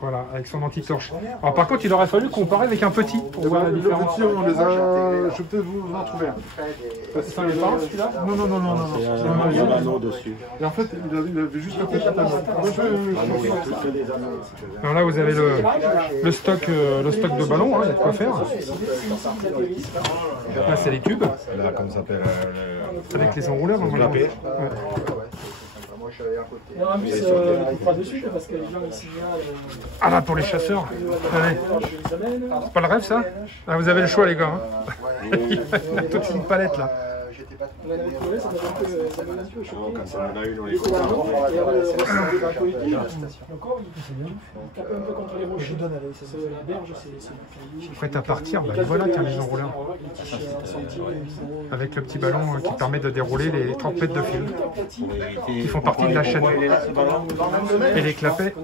Voilà, avec son anti-torche. Alors par contre, il aurait fallu comparer avec un petit pour voir la Le différence. petit, on les a... Je peux vous en trouver un. C'est un léopard, celui-là? Non. Il y a un anneau dessus. Et en fait, il avait juste un petit anneau. Alors là, vous avez le stock de ballons, il y a de quoi faire. Là, c'est les tubes. Là, comment ça s'appelle Avec les enrouleurs, normalement. Ouais. Non, en plus, on fera dessus parce que les gens ils signalent. Ah là, pour les chasseurs. Ouais. C'est pas le rêve, ça? Ah, vous avez le choix, les gars. Il y a toute une palette, là. On en avait trouvé, ça m'avait un peu choqué. Quand on en a une, on les Et voit. le corps, il tape un peu contre les rochers. La berge, c'est. Prêt à partir, bah, voilà, tiens, les enrouleurs. Avec le petit ballon qui permet de dérouler les 30 mètres de fil. Qui font partie de la chaîne. Et les clapets.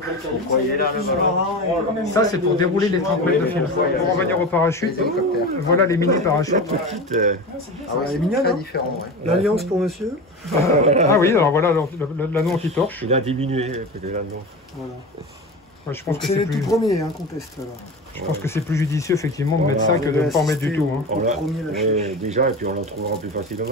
Ça, c'est pour dérouler les 30 mètres de fil. Pour revenir au parachute, voilà les mini parachutes. C'est mignon, très différent. L'Alliance pour monsieur. Ah oui, alors voilà l'anneau anti-torche. Il a diminué, peut-être l'anneau. Voilà. Ouais, je pense Donc que c'est c'est les tout plus. premiers qu'on teste là. Je pense que c'est plus judicieux effectivement de mettre ça que de ne pas en mettre du tout. Hein. Au premier lâcher. Déjà, et puis on l'en trouvera plus facilement.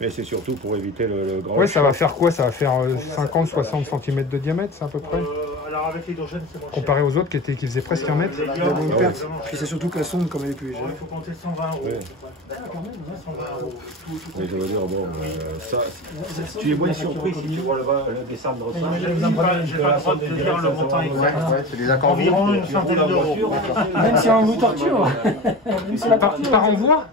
Mais c'est surtout pour éviter le grand. Ouais, ça va faire quoi? Ça va faire 50-60 cm de diamètre, c'est à peu près. Alors avec l'hydrogène, c'est moins cher. Comparé aux autres qui faisaient presque 1 mètre. Il y a moins de pertes. Puis c'est surtout que la sonde, comme elle est plus légère. Il faut compter 120 €. Ouais. Quand même, 120 €. Mais je veux dire, bon, ça, tu es moins surpris si tu vois le descendre ça. J'ai pas le droit de te dire le montant exact. C'est des accords. Environ une centaine d'euros. Même si on vous torture. Même si la torture. Par envoi?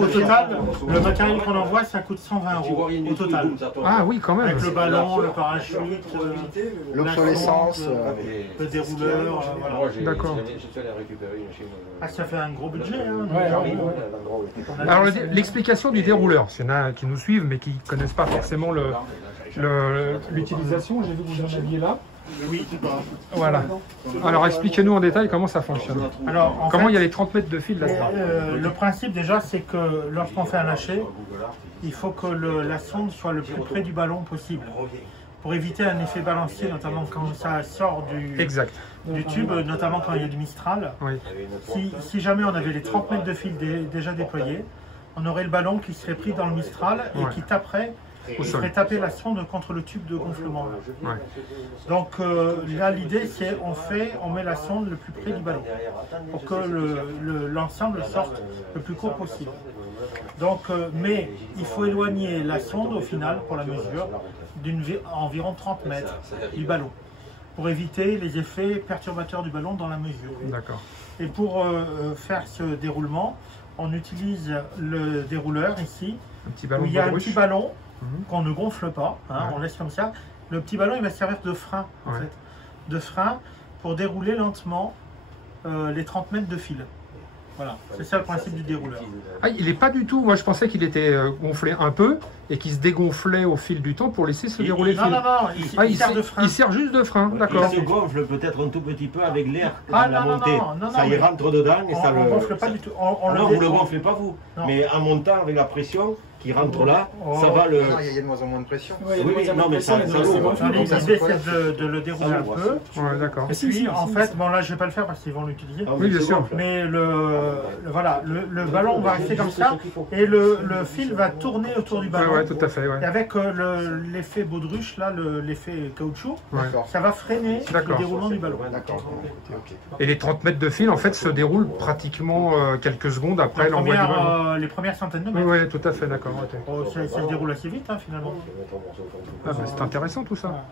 Au total, le matériel qu'on envoie, ça coûte 120 € au total. Ah oui, quand même. Avec le ballon, le parachute, L'obsolescence. le dérouleur, voilà. D'accord. Ah, ça fait un gros budget. Hein. Alors l'explication du dérouleur, s'il y en a qui nous suivent mais qui ne connaissent pas forcément l'utilisation, j'ai vu que vous en aviez là. Oui, Voilà. Alors expliquez-nous en détail comment ça fonctionne. Alors, Comment il y a les 30 mètres de fil là-dedans? le principe déjà, c'est que lorsqu'on fait un lâcher, il faut que la sonde soit le plus près du ballon possible. Pour éviter un effet balancier, notamment quand ça sort du tube, notamment quand il y a du Mistral. Oui. Si jamais on avait les 30 mètres de fil déjà déployés, on aurait le ballon qui serait pris dans le Mistral et qui taperait, il ferait taper la sonde contre le tube de gonflement. Là. Ouais. Donc là, l'idée, c'est on met la sonde le plus près du ballon pour que l'ensemble sorte le plus court possible. Donc, mais il faut éloigner la sonde au final pour la mesure d'environ 30 mètres du ballon pour éviter les effets perturbateurs du ballon dans la mesure. D'accord. Et pour faire ce déroulement, on utilise le dérouleur ici, où il y a un petit ballon qu'on ne gonfle pas, hein, on laisse comme ça. Le petit ballon, il va servir de frein, en fait, de frein pour dérouler lentement les 30 mètres de fil. Voilà, c'est ça le principe du dérouleur. Ah, il n'est pas du tout, moi je pensais qu'il était gonflé un peu et qu'il se dégonflait au fil du temps pour laisser se dérouler le fil. Non, il sert de frein. Il sert juste de frein, d'accord. Il se gonfle peut-être un tout petit peu avec l'air dans la montée. Ça y rentre dedans et ça le... On ne gonfle pas du tout. Non, vous ne le gonflez pas vous, mais en montant avec la pression qui rentre là, ça va le... Il y a de moins en moins de pression. Oui, non, mais ça l'ouvre. L'idée c'est de le dérouler un peu. Ouais, d'accord. Et puis en fait, bon là je ne vais pas le faire parce qu'ils vont l'utiliser. Oui, bien sûr. Mais voilà, le ballon va rester comme ça et le fil va tourner autour du ballon. Ouais, tout à fait. Ouais. Et avec l'effet baudruche, là, l'effet caoutchouc, ça va freiner le déroulement du ballon. Et les 30 mètres de fil en fait se déroulent pratiquement quelques secondes après l'envoi du ballon. Les premières centaines de mètres. Oui, tout à fait, d'accord. Ça se déroule assez vite, hein, finalement. Ah, bah, c'est intéressant tout ça.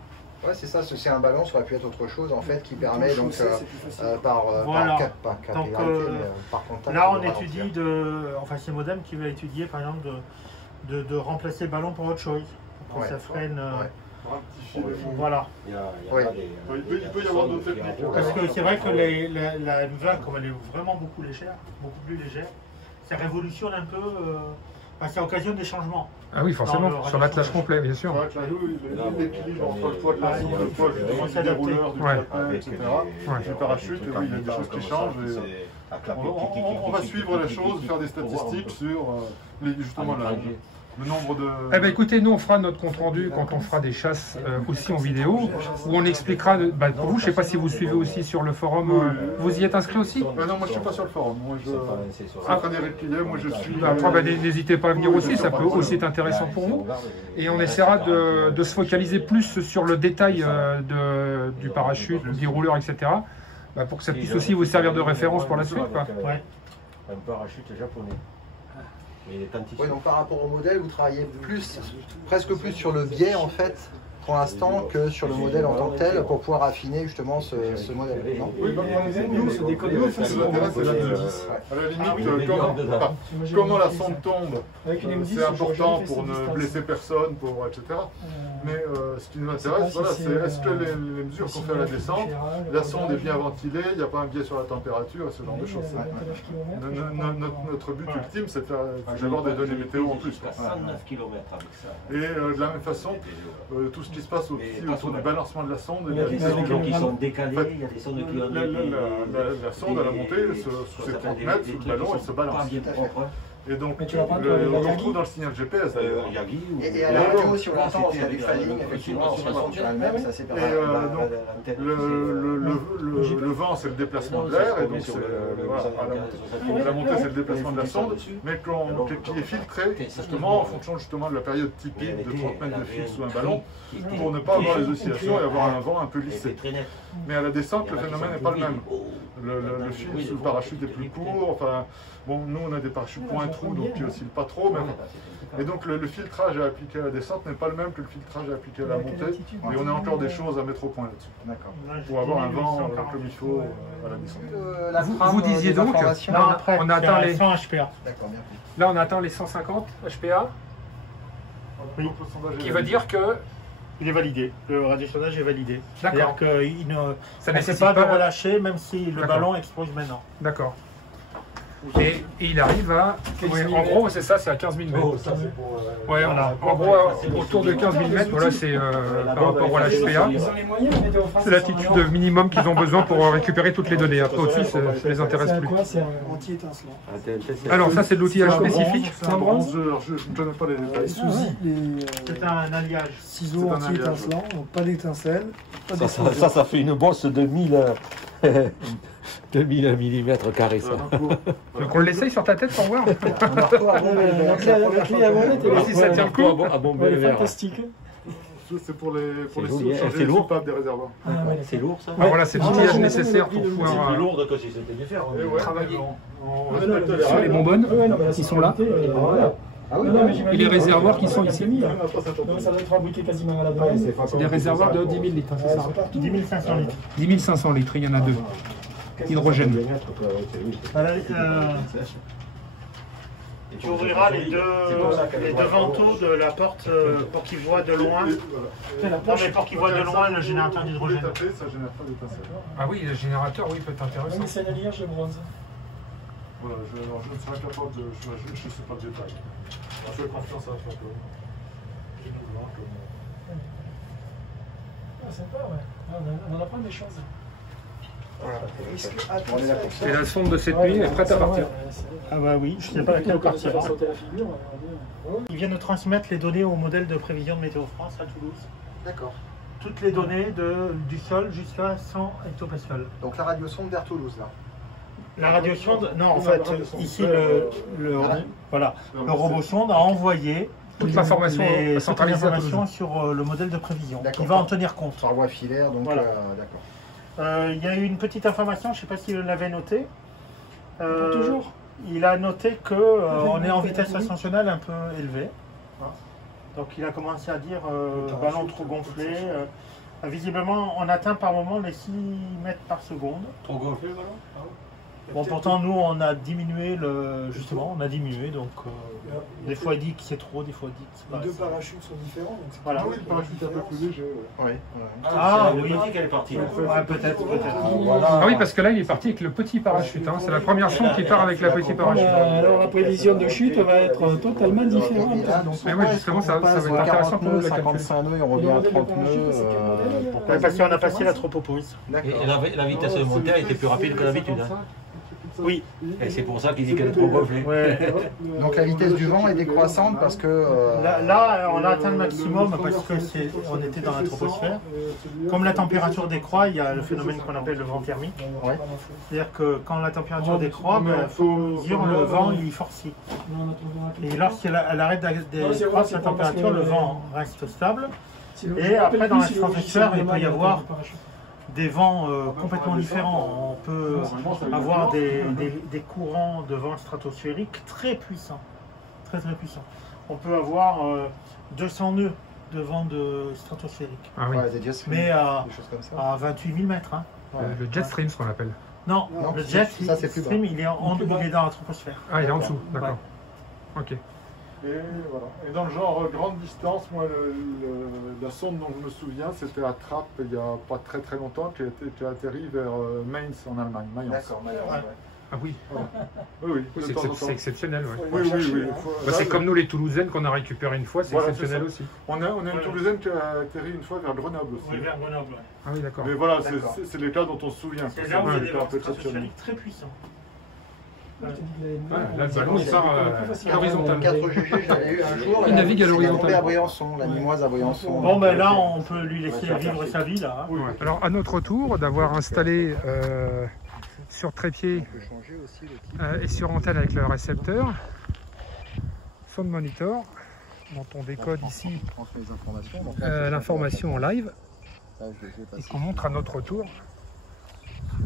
Ouais, c'est ça, c'est un ballon, ça aurait pu être autre chose en fait qui permet donc par contact. Là, on étudie enfin, c'est Modem qui va étudier par exemple de remplacer le ballon pour autre chose. Pour que ça freine. Voilà. Il peut y avoir d'autres techniques. Parce que c'est vrai que la M20, comme elle est vraiment beaucoup plus légère, ça révolutionne un peu. Ça occasionne des changements. Ah oui, forcément, sur l'attelage complet, bien sûr. L'équilibre entre le poids de la sonde, le poids du dérouleur, du trapin, etc. Du parachute, oui, il y a des choses qui changent. On va suivre les choses, faire des statistiques sur justement le nombre de... Eh bien écoutez, nous on fera notre compte rendu quand on fera des chasses aussi en vidéo, où on expliquera, pour vous, je ne sais pas si vous suivez aussi sur le forum, vous y êtes inscrit aussi? Non, moi je ne suis pas sur le forum, moi je suis... Après, n'hésitez pas à venir aussi, ça peut aussi être intéressant pour vous. Et on essaiera de se focaliser plus sur le détail du parachute, du dérouleur, etc. Pour que ça puisse aussi vous servir de référence pour la suite. Un parachute japonais. Oui, donc par rapport au modèle, vous travaillez presque plus sur le biais en fait, pour l'instant, que sur le modèle en tant que tel, pour pouvoir affiner justement ce modèle. Non nous, ce qui nous intéresse, c'est la limite, comment la sonde tombe, c'est important pour ne blesser personne, etc. Mais ce qui nous intéresse, voilà, c'est est-ce que les mesures qu'on fait à la descente, la sonde est bien ventilée, il n'y a pas un biais sur la température, ce genre de choses. Notre but ultime, c'est d'avoir des données météo en plus. Et de la même façon, tout ce qui se passe autour du balancement de la sonde, il y a des sondes qui sont décalées, il y a des sondes qui ont la sonde à la montée, sous ses 30 mètres, sous le ballon, elle se balance. Et donc, on retrouve dans le signal GPS d'ailleurs. Et à la radio, si on l'entend, il y a du falling, effectivement, sur la sonde sur elle-même, ça c'est pas mal. Le vent, c'est le déplacement de l'air, et donc à la montée, c'est le déplacement de la sonde, mais qui est filtré, justement, en fonction de la période typique de 30 mètres de fil sous un ballon, pour ne pas avoir les oscillations et avoir un vent un peu lissé. Mais à la descente, le phénomène n'est pas le même. Le fil sous le parachute est plus court, enfin, bon, nous on a des parachutes point trou, donc qui oscillent pas trop, et donc le filtrage à appliquer à la descente n'est pas le même que le filtrage à appliquer à la montée, et on a encore des choses à mettre au point là-dessus. D'accord. Pour avoir un vent comme il faut à la descente. Vous disiez donc, on a atteint les 100 HPA. Là on a atteint les 150 HPA, oui. Qui veut dire que... Il est validé, le radiationnage est validé. D'accord. C'est-à-dire qu'il ne nécessite pas de relâcher, même si le ballon explose maintenant. D'accord. Et il arrive à... en gros, c'est ça, c'est à 15 000 mètres. Ouais, en gros, autour de 15 000 mètres, voilà, c'est par rapport à l'HPA. C'est l'attitude minimum qu'ils ont besoin pour récupérer toutes les données. Après, au-dessus, ça ne les intéresse plus. C'est un anti-étincelant. Alors, ça, c'est de l'outillage spécifique. C'est un bronzeur, je ne connais pas les détails. C'est un alliage. Ciseaux anti-étincelant, donc pas d'étincelle. Ça fait une bosse de 1000. 2000 mm carré ça. Donc on l'essaye sur ta tête pour voir. La clé à molette, elle Si ça tient le coup. À bomber le est verre. fantastique. C'est pour les joli, hein. changer C'est les lourd. soupapes des réservoirs. C'est lourd ça. Ah, voilà, c'est l'outillage nécessaire pour C'est pouvoir plus lourd que si c'était du fer. Et ouais, travailler. on respecte les sur les règles. bonbonnes Ouais, non, mais la qui sont là. Ah oui, non, mais j'imagine Et les que- réservoirs qui sont ici. Même après, ça tourne. Donc ça doit être fabriqué quasiment à la demande. C'est des réservoirs de 10 000 litres, hein, c'est ça. 10 500 litres. 10 500 litres, il y en a deux. Hydrogène. Voilà, tu ouvriras les deux vantaux de la porte pour qu'ils voient de loin. Non, mais pour qu'ils voient de loin le générateur d'hydrogène. Ça génère pas d'étincelles. Ah oui, le générateur, oui, peut être Ouais, intéressant. mais c'est un alliage de bronze. Voilà, je ne serais pas capable de choisir, je ne sais pas le détail. Je fais confiance à la photo. Ah, sympa, ouais. On en apprend des choses. Et la sonde de cette nuit est prête à partir. Ah bah oui, je ne sais pas laquelle partira. Sauter la figure, on va dire. Ils viennent de transmettre les données au modèle de prévision de Météo France à Toulouse. D'accord. Toutes les données du sol jusqu'à 100 hectopascales. Donc la radiosonde vers Toulouse, là. La radiosonde, non, en fait, ici, le robot-sonde a envoyé Toute l'information toutes les centralisée à informations Toulouse. sur le modèle de prévision. D'accord. Il va en tenir compte. Par voie filaire, donc Voilà. d'accord. Il y a eu une petite information, je ne sais pas s'il l'avait noté. Toujours. Il a noté qu'on est en vitesse ascensionnelle un peu élevée. Donc il a commencé à dire ballon trop gonflé. Visiblement, on atteint par moment les 6 mètres par seconde. Trop gonflé le ballon. Bon, pourtant, nous, on a diminué justement, on a diminué. Donc, des fois, il dit que c'est trop, des fois, il dit que c'est pas Les deux assez. parachutes sont différents. Donc c'est Voilà. Ah oui, le parachute est un peu plus léger. Oui. Ah oui, qu'elle est partie. ouais, peut-être. Ah oui, parce que là, il est parti avec le petit parachute. Hein. C'est la première sonde qui part avec la petite parachute. Alors la prévision de chute va être totalement différente. Et là, donc, Mais ouais, justement, ça va être intéressant pour nous de la calculer. 55 nœuds et on revient à 30 nœuds. Ouais, parce qu'on a passé la tropopause. D'accord. Et la vitesse de montée a été plus rapide que d'habitude. Hein. Oui. Et c'est pour ça qu'il dit qu'elle est trop gonflée. Ouais. Donc la vitesse du vent est décroissante parce que... Là, on a atteint le maximum parce que on était dans la troposphère. Comme la température décroît, il y a le phénomène qu'on appelle le vent thermique. Ouais. C'est-à-dire que quand la température décroît, il faut dire le vent il forcit. Et lorsqu'elle arrête de décroître la température, le vent reste stable. Et après, dans la stratosphère, il peut y avoir des vents complètement différents. On peut avoir des courants de vent stratosphériques très puissants. Très puissants. On peut avoir 200 nœuds de vent stratosphérique. Ah oui. Ouais, des jet streams, Mais des choses comme ça. à 28 000 mètres. Hein. Le jet stream, ce qu'on appelle. Non, Non, le jet ça, c'est plus stream, bas. il est dans la troposphère. Ah, il est en dessous, d'accord. Ok. Et voilà. Et dans le genre grande distance, moi, la sonde dont je me souviens, c'était à Trappes il n'y a pas très longtemps, qui a atterri vers Mainz en Allemagne. Mayence. D'accord, Ouais. Ah oui, Oui, oui. oui, de c'est temps en temps. c'est exceptionnel. Ouais. Oui, oui, oui. Bah, c'est comme nous les Toulousaines qu'on a récupéré une fois, c'est Voilà, exceptionnel c'est aussi. On a une Toulousaine qui a atterri une fois vers Grenoble aussi. Oui, vers Grenoble. Ouais. Ah oui, d'accord. Mais voilà, D'accord. c'est les cas dont on se souvient. C'est là où il y a des des vents cas un peu exceptionnels. stratosphériques très puissants. Ouais, là, le ballon, il part à l'horizontale. 4GG, j'avais eu un jour. Il navigue à l'horizontale. tombé à Briançon, la Nîmoise à Briançon. Bon, ben là, on peut lui laisser vivre sa vie, là. Hein. Ouais. Alors, à notre tour, d'avoir installé sur trépied On peut changer aussi le type. et sur antenne avec le récepteur, Sound Monitor, dont on décode ici On transmet les informations. Donc là, l'information en live là, je vais et passer qu'on montre à notre tour.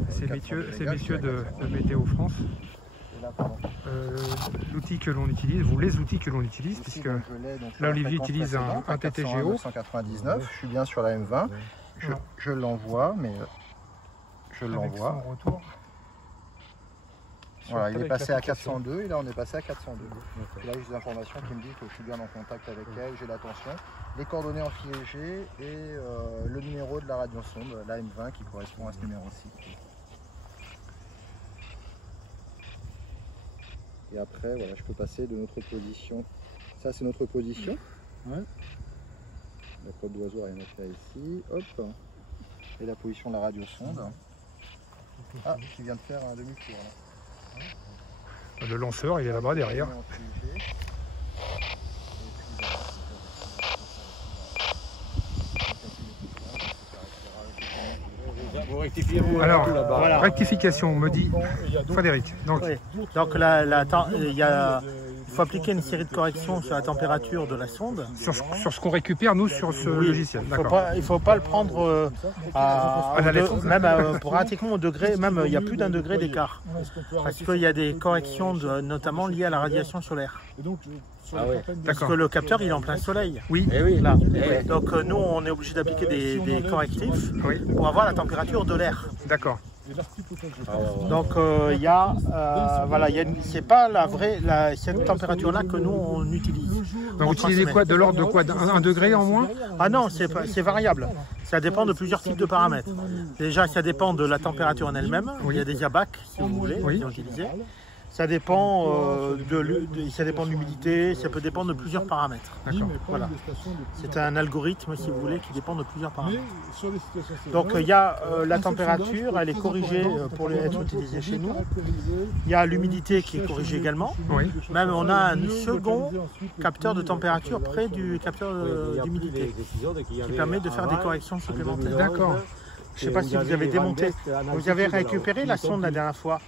Ces messieurs de Météo France, Et là, pardon. l'outil que l'on utilise, ou les outils que l'on utilise, Ici, puisque donc, je l'ai, donc, là, la Olivier fréquence utilise un précédente, TTGO. 499, je suis bien sur la M20. Je l'envoie, mais je avec l'envoie. son retour. Voilà, il est Avec passé à l'application. 402 et là on est passé à 402. Et là j'ai des informations qui me disent que je suis bien en contact avec elle, j'ai l'attention. Les coordonnées en filet G et le numéro de la radiosonde, la M20 qui correspond à ce numéro-ci. Et après, voilà, je peux passer de notre position. Ça c'est notre position. Ouais. La cote d'oiseau, rien à faire ici. Hop. Et la position de la radiosonde. Ah, qui vient de faire un demi-tour là. Le lanceur, il est là-bas derrière. Vous rectifiez-vous. Alors, là-bas. Voilà. rectification, me dit Frédéric. Donc, Oui. Donc il faut appliquer une série de corrections sur la température de la sonde. sur ce qu'on récupère, nous, sur ce logiciel. Il ne faut pas le prendre à la lettre. même pratiquement au degré, même il y a plus d'un degré d'écart. Parce qu'il y a des corrections notamment liées à la radiation solaire. Ah oui. Parce que le capteur il est en plein soleil. Oui. Eh oui, Là. Eh oui. Donc nous on est obligé d'appliquer des correctifs Oui. pour avoir la température de l'air. D'accord. Donc il y a c'est pas cette température là que nous on utilise. Donc, vous utilisez quoi? De l'ordre de quoi? Un degré en moins? Ah non, c'est variable. Ça dépend de plusieurs types de paramètres. Déjà, ça dépend de la température en elle-même. Il y a des abacs, si vous voulez, Oui. qui sont utilisés. Ça dépend de l'humidité, ça peut dépendre de plusieurs paramètres. D'accord. Voilà. C'est un algorithme, si vous voulez, qui dépend de plusieurs paramètres. Donc il y a la température, elle est corrigée pour être utilisée chez nous. Il y a l'humidité qui est corrigée également. Oui. Même on a un second capteur de température près du capteur d'humidité qui permet de faire des corrections supplémentaires. D'accord. Je ne sais pas si vous avez démonté. Vous avez récupéré la sonde la dernière fois.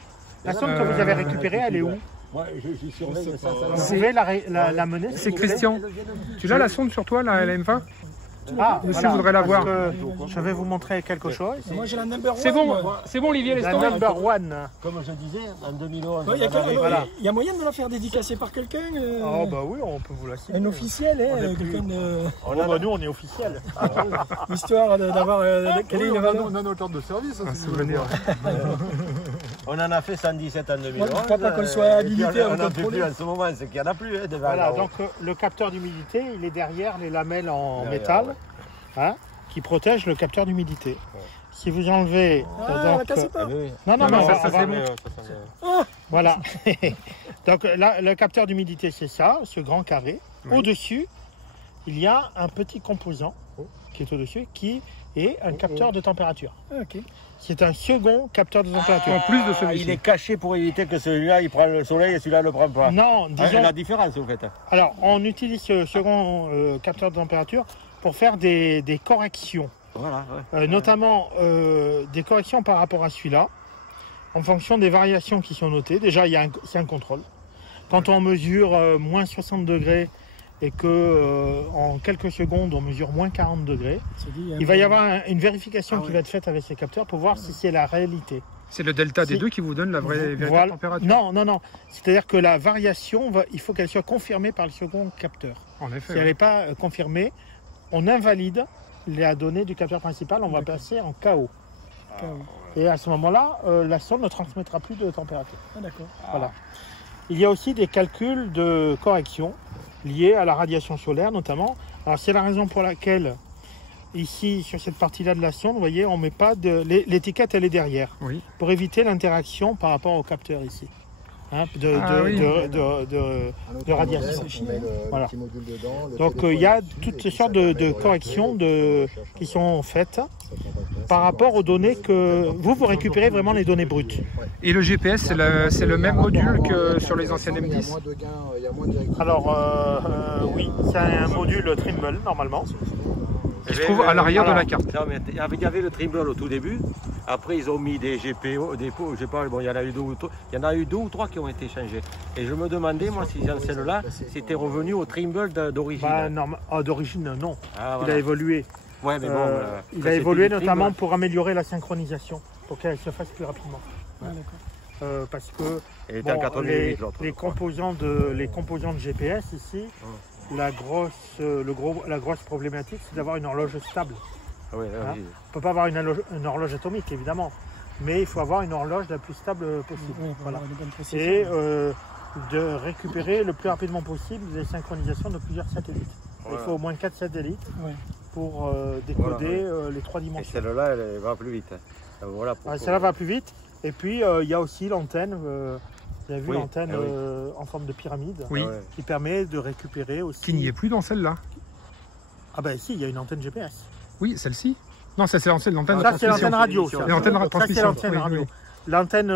La sonde que vous avez récupérée, elle est où? Moi, je surveille ça. Vous pouvez la mener? C'est Christian. Tu l'as la sonde sur toi, la M20? Ah, Monsieur voudrait la voir. Je vais vous montrer quelque chose. Moi j'ai la number one. C'est bon Olivier, laisse La tomber. number one. Comme je disais, en 2011, Il y a moyen de la faire dédicacer par quelqu'un Oh bah oui, on peut vous la signer. un officiel, quelqu'un de... Nous on est officiel. Histoire d'avoir... quelle est une valeur? On a notre ordre de service. Un souvenir. on en a fait 117 en 2011. Je ne crois pas qu'on soit habilité à On le n'en fait plus contrôler. en ce moment, c'est qu'il n'y en a plus. Des Voilà, valeurs. donc le capteur d'humidité, il est derrière les lamelles en métal qui protègent le capteur d'humidité. Si vous enlevez... La cassez pas. Non, ça, va- c'est bon. Voilà. Donc là, le capteur d'humidité, c'est ça, ce grand carré. Oui. Au-dessus, il y a un petit composant qui est au-dessus, qui est un capteur de température. Ok. C'est un second capteur de température. En plus de Il celui-ci. est caché pour éviter que celui-là il prend le soleil et celui-là ne le prend pas. Non, disons... La différence, en fait. Alors, on utilise ce second capteur de température pour faire des corrections. Voilà. Notamment des corrections par rapport à celui-là, en fonction des variations qui sont notées. Déjà, c'est un contrôle. Quand on mesure moins 60 degrés et que en quelques secondes, on mesure moins 40 degrés, il va y avoir une vérification qui va être faite avec ces capteurs pour voir si c'est la réalité. C'est le delta des deux qui vous donne la vraie véritable température. Non. C'est-à-dire que la variation, il faut qu'elle soit confirmée par le second capteur. En effet. Si elle n'est pas confirmée, on invalide la donnée du capteur principal, on va passer en KO. Et à ce moment-là, la sonde ne transmettra plus de température. Ah, d'accord. Voilà. Il y a aussi des calculs de correction liés à la radiation solaire notamment. Alors c'est la raison pour laquelle ici, sur cette partie-là de la sonde, vous voyez, on met pas de... L'étiquette, elle est derrière. Oui. Pour éviter l'interaction par rapport au capteur ici. Hein, de radiation. Voilà. Donc il y a toutes sortes de corrections qui sont faites par rapport aux données que vous récupérez vraiment les données brutes. Et le GPS, c'est le même module que sur les anciennes M10? Alors oui, c'est un module Trimble normalement. Qui se trouve à l'arrière de la carte. Non, mais il y avait le Trimble au tout début. Après, ils ont mis des GPO, des pots, je sais pas, bon, il y en a eu deux ou trois qui ont été changés. Et je me demandais, moi, si celle-là, c'était revenu au Trimble d'origine. D'origine, non. Ah, Il voilà. a évolué. Ouais, mais bon, il a évolué notamment pour améliorer la synchronisation, pour qu'elle se fasse plus rapidement. Parce que en 88, les composants de GPS ici, la grosse problématique, c'est d'avoir une horloge stable. Ah oui, On ne peut pas avoir une horloge atomique, évidemment, mais il faut avoir une horloge la plus stable possible. Voilà. Et de récupérer le plus rapidement possible les synchronisations de plusieurs satellites. Il faut au moins 4 satellites pour décoder les 3 Et dimensions. celle-là, elle va plus vite. Voilà, Celle-là va plus vite. Et puis, il y a aussi l'antenne. Vous avez vu l'antenne en forme de pyramide qui permet de récupérer aussi... Qui n'y est plus dans celle-là? Ah ben si, il y a une antenne GPS. Oui, celle-ci? Non, ça c'est l'antenne Ça c'est l'antenne radio. L'antenne Ça c'est transmission. l'antenne radio. L'antenne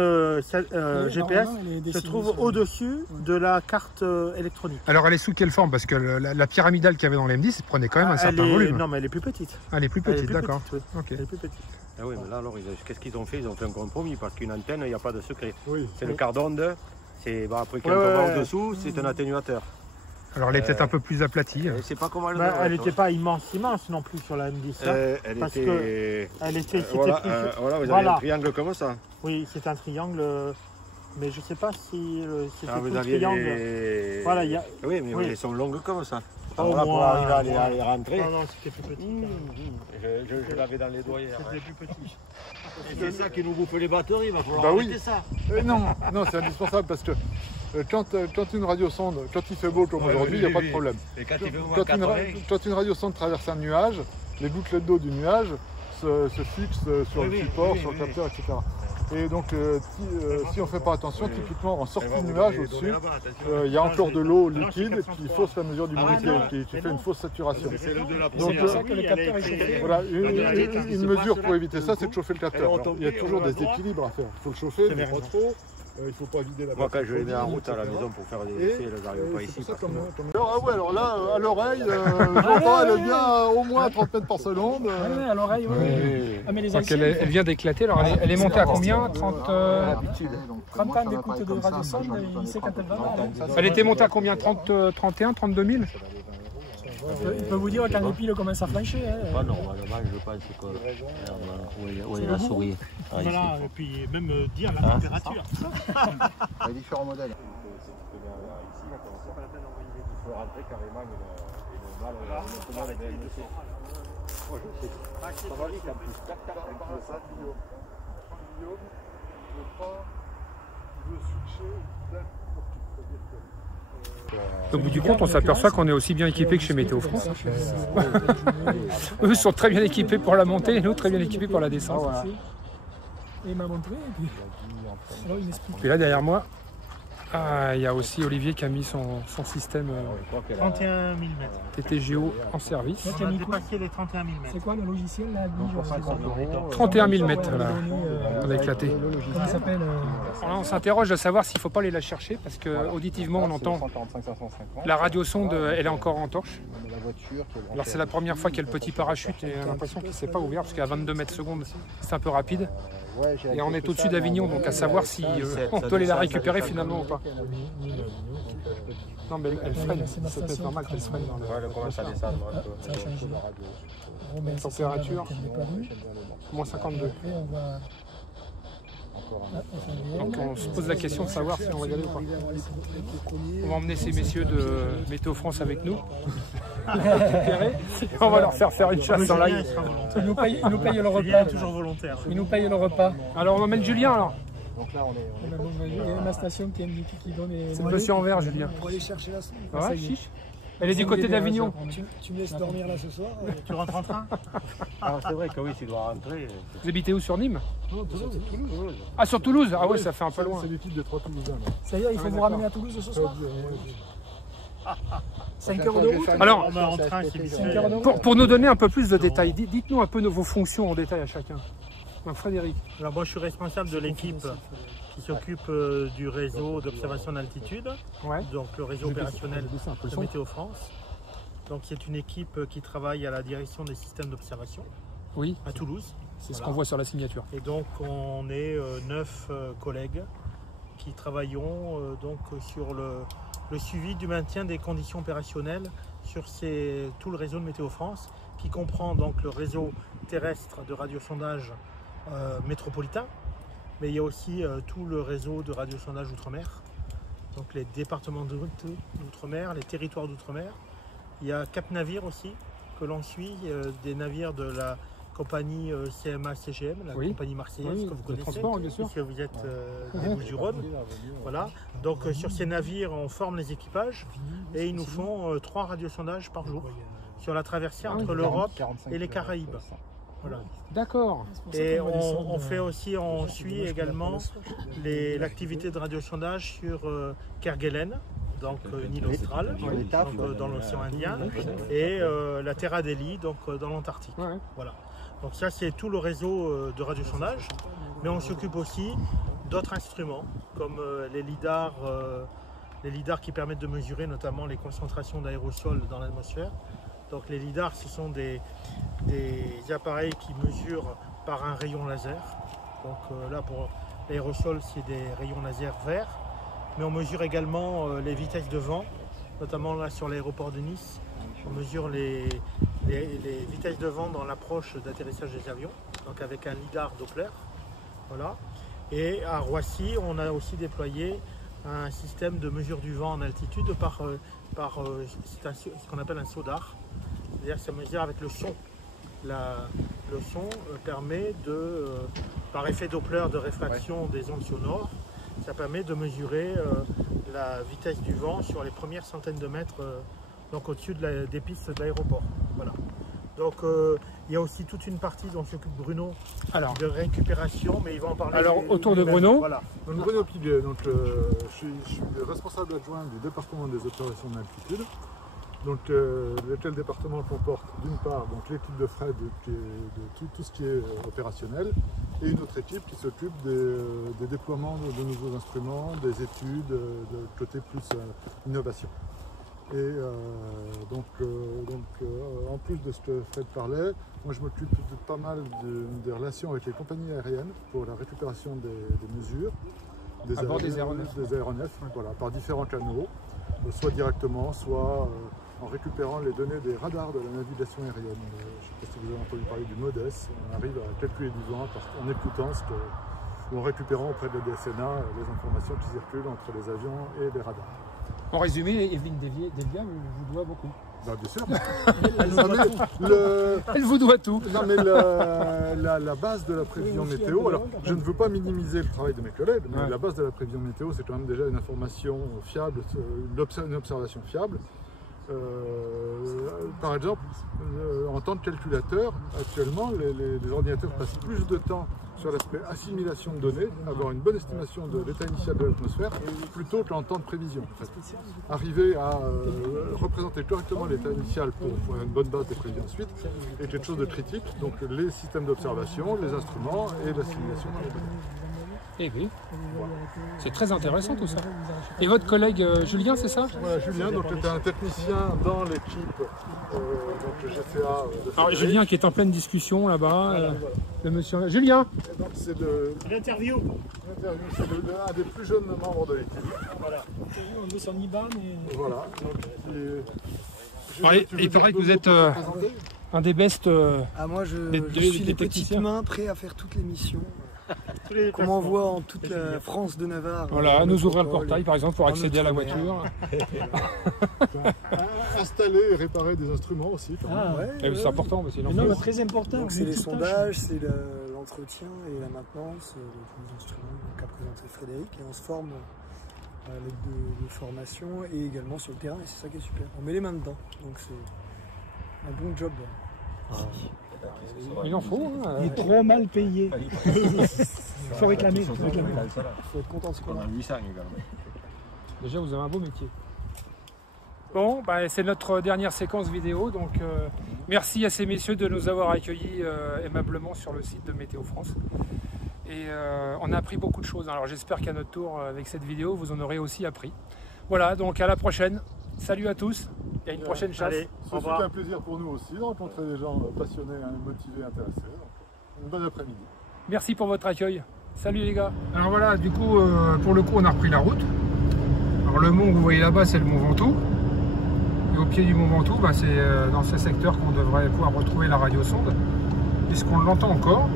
GPS se trouve au-dessus de la carte électronique. Alors elle est sous quelle forme? Parce que la pyramidale qu'il y avait dans l'M10 prenait quand même un certain volume. Non, mais elle est plus petite. Elle est plus petite, d'accord. Oui. Okay. Elle est plus petite. Ah oui, mais là, alors, qu'est-ce qu'ils ont fait? Ils ont fait un compromis parce qu'une antenne, il n'y a pas de secret. Oui. C'est le quart d'onde. Après, quand on va au-dessous, c'est un atténuateur. Alors elle est peut-être un peu plus aplatie. C'est pas comment elle elle n'était pas immense non plus sur la M10. Elle parce était... elle était voilà, vous avez un triangle comme ça. Oui, c'est un triangle, mais je ne sais pas si c'est vous un aviez triangle. les... Voilà, Oui, mais elles sont longues comme ça. Au Là, pour moins, arriver à les rentrer. Non, c'était plus petit. Je l'avais dans les doigts hier. C'était plus petit. Et c'est ça qui nous bouffe les batteries, il va falloir Bah oui. arrêter ça. Non, c'est indispensable parce que quand une radiosonde, quand il fait beau comme aujourd'hui, il n'y a pas de problème. Et quand il fait moins Quand une radiosonde traverse un nuage, les gouttelettes d'eau du nuage se fixent sur le support, sur le capteur, etc. Et donc, si on ne fait pas attention, typiquement en sortie de nuage au-dessus, il y a encore de l'eau liquide et puis il fausse la mesure d'humidité, qui fait une fausse saturation. Donc, voilà, une mesure pour éviter ça, c'est de chauffer le capteur. Alors, il y a toujours des équilibres à faire. Il faut le chauffer, mais pas trop. Il ne faut pas vider la batterie. Moi, quand je vais en route à la maison pour faire des essais, je n'arrive pas ici. Alors là, à l'oreille, j'entends, elle est bien au moins 30 mètres par seconde. Oui, à l'oreille, oui. Ah, mais les anciennes, Elle vient d'éclater, alors elle est montée à combien? 30 30 ans d'écoute de radiosonde, il sait quand elle va mal. Elle était montée à combien? 30, 31, 32 000? Il peut vous dire quand les piles commencent à flancher. Pas normalement, je pense que... Où est la souris? Voilà, et puis même dire la température. Il y a différents modèles. Il faut rentrer carrément une balle. Ça va vite en plus. Donc, au bout du compte, on s'aperçoit qu'on est aussi bien équipé que chez Météo France. Eux sont très bien équipés pour la montée et nous très bien équipés pour la descente. Et il m'a montré, et puis alors il m'explique. Puis là, derrière moi, il y a aussi Olivier qui a mis son système 31 mm. TTGO en service. On a dépassé les 31 mm. C'est quoi le logiciel là? 31 000 mètres, là, on a éclaté. Comment il s'appelle On s'interroge de savoir s'il ne faut pas aller la chercher parce que auditivement on entend la radiosonde, elle est encore en torche. Alors c'est la première fois qu'il y a le petit parachute et j'ai l'impression qu'il ne s'est pas ouvert parce qu'à 22 mètres secondes c'est un peu rapide. Et on est au-dessus d'Avignon, donc à savoir si on peut aller la récupérer finalement ou pas. Non mais elle freine, c'est peut-être normal qu'elle freine dans le... Elle commence à descendre. Ça a changé. Température, moins 52. Donc on se pose la question de savoir si on va y aller ou pas. On va emmener ces messieurs de Météo France avec nous. Et on va leur faire une chasse en live. Ils nous payent le repas. Toujours volontaire. Ils nous payent le repas. Alors on emmène Julien alors. Donc là, on est... Il y a ma station qui donne les... C'est le monsieur en vert, Julien. On va aller chercher là. Ouais, chiche. Elle est du côté d'Avignon. Tu me laisses dormir là ce soir. Tu rentres en train? Alors c'est vrai que oui, tu dois rentrer. Vous habitez où, sur Nîmes? Non, Toulouse. Ah, sur Toulouse? Ah ouais, ça fait un peu loin. C'est des types de 3 Toulousains. Ça y est, il faut vous ramener à Toulouse ce soir. 5 heures de route. Alors, En train, pour nous donner un peu plus de détails, dites-nous un peu vos fonctions en détail à chacun. Frédéric. Alors moi je suis responsable de l'équipe qui s'occupe du réseau d'observation d'altitude, donc le réseau opérationnel de Météo France. Donc c'est une équipe qui travaille à la direction des systèmes d'observation à Toulouse. C'est ce qu'on voit sur la signature. Et donc on est 9 collègues qui travaillons donc sur le suivi du maintien des conditions opérationnelles sur tout le réseau de Météo France, qui comprend donc le réseau terrestre de radiosondage métropolitain, mais il y a aussi tout le réseau de radiosondage outre-mer, donc les départements d'outre-mer, les territoires d'outre-mer. Il y a 4 navires aussi que l'on suit, des navires de la compagnie CMA-CGM, la compagnie marseillaise que vous connaissez, transport, bien sûr. puisque vous êtes des Bouches-du-Rhône. Voilà. Donc sur ces navires, on forme les équipages et ils nous font 3 radiosondages par jour sur la traversée entre l'Europe et les Caraïbes. Voilà. D'accord. Et on fait aussi, on suit également l'activité de radiosondage sur Kerguelen, donc une île australe, donc, dans l'océan Indien, et la Terra Delhi, donc dans l'Antarctique. Voilà. Donc ça c'est tout le réseau de radiosondage. Mais on s'occupe aussi d'autres instruments, comme les lidars qui permettent de mesurer notamment les concentrations d'aérosols dans l'atmosphère. Donc les lidars, ce sont des appareils qui mesurent par un rayon laser. Donc là, pour l'aérosol, c'est des rayons laser verts. Mais on mesure également les vitesses de vent, notamment là sur l'aéroport de Nice. On mesure les vitesses de vent dans l'approche d'atterrissage des avions, donc avec un lidar Doppler. Voilà. Et à Roissy, on a aussi déployé un système de mesure du vent en altitude par ce qu'on appelle un SODAR. C'est-à-dire que ça mesure avec le son. Le son permet de, par effet Doppler de réfraction des ondes sonores, ça permet de mesurer la vitesse du vent sur les premières centaines de mètres, donc au-dessus des pistes de l'aéroport. Voilà. Donc il y a aussi toute une partie dont s'occupe Bruno de récupération, mais il va en parler. Alors autour de Bruno. Voilà. Donc Bruno Piguet, donc je suis responsable adjoint du département des observations d'altitude. Donc lequel département comporte d'une part l'équipe de Fred de tout ce qui est opérationnel et une autre équipe qui s'occupe des déploiements de nouveaux instruments, des études, de côté plus innovation. Et en plus de ce que Fred parlait, moi je m'occupe de pas mal des relations avec les compagnies aériennes pour la récupération des mesures, des aéronefs, voilà, par différents canaux, soit directement, soit en récupérant les données des radars de la navigation aérienne. Je ne sais pas si vous avez entendu parler du MODES, on arrive à calculer du vent en écoutant ou en récupérant auprès de la DSNA les informations qui circulent entre les avions et les radars. En résumé, Evelyne Delia vous doit beaucoup. Bah, bien sûr. Elle vous doit tout. Non, mais la base de la prévision météo, alors je ne veux pas minimiser le travail de mes collègues, mais la base de la prévision météo, c'est quand même déjà une information fiable, une observation fiable. Par exemple, en tant que calculateur, actuellement, les ordinateurs passent plus de temps sur l'aspect assimilation de données, avoir une bonne estimation de l'état initial de l'atmosphère, plutôt qu'en temps de prévision. En fait. Arriver à représenter correctement l'état initial pour une bonne base de prévision ensuite est quelque chose de critique. Donc les systèmes d'observation, les instruments et l'assimilation de données. Eh oui, c'est très intéressant tout ça. Et votre collègue Julien, c'est ça? Voilà, Julien, donc était un technicien dans l'équipe GCA. Alors Julien qui est en pleine discussion là-bas, le monsieur Julien. C'est l'interview. C'est un des plus jeunes membres de l'équipe. Voilà. On est sur Niban et... Voilà. Il paraît que vous êtes un des best. Moi, je suis les petites mains prêts à faire toutes les missions. Qu'on m'envoie en toute la France de Navarre. Voilà, nous ouvrir le portail par exemple pour accéder à la voiture. Installer et réparer des instruments aussi. C'est important. C'est très important. C'est les sondages, c'est l'entretien et la maintenance de tous les instruments qu'a présenté Frédéric. Et on se forme à l'aide de formation et également sur le terrain. Et c'est ça qui est super. On met les mains dedans. Donc c'est un bon job. Il en faut. Il est trop mal payé. Il faut réclamer. Il faut être content de ce qu'on a. Déjà, vous avez un beau métier. Bon, c'est notre dernière séquence vidéo. Donc, merci à ces messieurs de nous avoir accueillis aimablement sur le site de Météo France. Et on a appris beaucoup de choses. Alors, j'espère qu'à notre tour, avec cette vidéo, vous en aurez aussi appris. Voilà, donc à la prochaine. Salut à tous et à une prochaine chasse. C'était un plaisir pour nous aussi de rencontrer des gens passionnés, motivés, intéressés. Donc, une bonne après-midi. Merci pour votre accueil. Salut les gars. Alors voilà, du coup, pour le coup, on a repris la route. Alors le mont que vous voyez là-bas, c'est le mont Ventoux. Et au pied du mont Ventoux, c'est dans ce secteur qu'on devrait pouvoir retrouver la radiosonde, puisqu'on l'entend encore.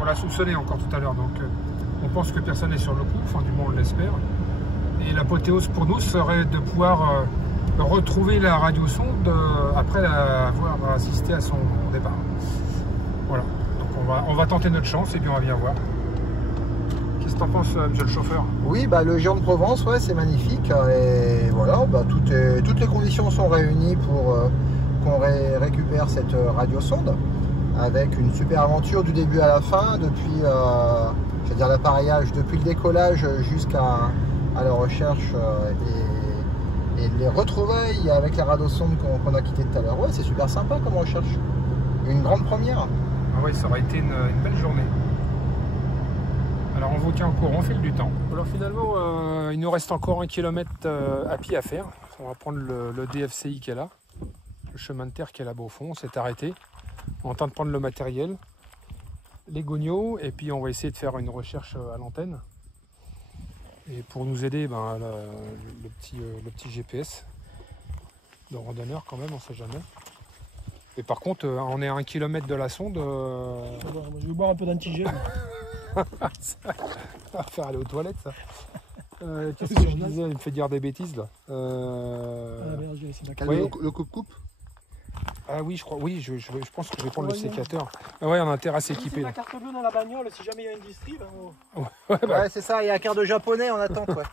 On l'a soupçonné encore tout à l'heure, donc on pense que personne n'est sur le coup, enfin du moins on l'espère. Et l'apothéose pour nous serait de pouvoir retrouver la radiosonde après avoir assisté à son départ. Voilà, donc on va tenter notre chance et puis on va bien voir. Qu'est-ce que t'en penses, monsieur le chauffeur? Oui, le Géant de Provence, c'est magnifique. Et voilà, toutes les conditions sont réunies pour qu'on récupère cette radiosonde avec une super aventure du début à la fin, depuis l'appareillage, depuis le décollage jusqu'à la recherche Et les retrouvailles avec la radiosonde qu'on a quitté tout à l'heure, ouais, c'est super sympa comme recherche. Une grande première. Ah ouais, ça aurait été une belle journée. Alors on vous tient au courant au fil du temps. Alors finalement, il nous reste encore 1 km à pied à faire. On va prendre le DFCI qui est là, le chemin de terre qui est là-bas au fond. On s'est arrêté. On est en train de prendre le matériel, les gognos, et puis on va essayer de faire une recherche à l'antenne. Et pour nous aider, ben, le petit GPS de randonneur quand même, on ne sait jamais. Et par contre, on est à 1 km de la sonde. Je vais boire un peu d'antigel. Ça va faire aller aux toilettes, ça. Qu'est-ce que je disais? Il me fait dire des bêtises là. Le coupe-coupe. Ah oui, je crois. Oui, je pense que je vais prendre le sécateur. Ah ouais, on a intérêt à s'équiper. La carte bleue dans la bagnole, si jamais il y a une distrib. Ouais, c'est ça, il y a un quart de japonais en attente, ouais.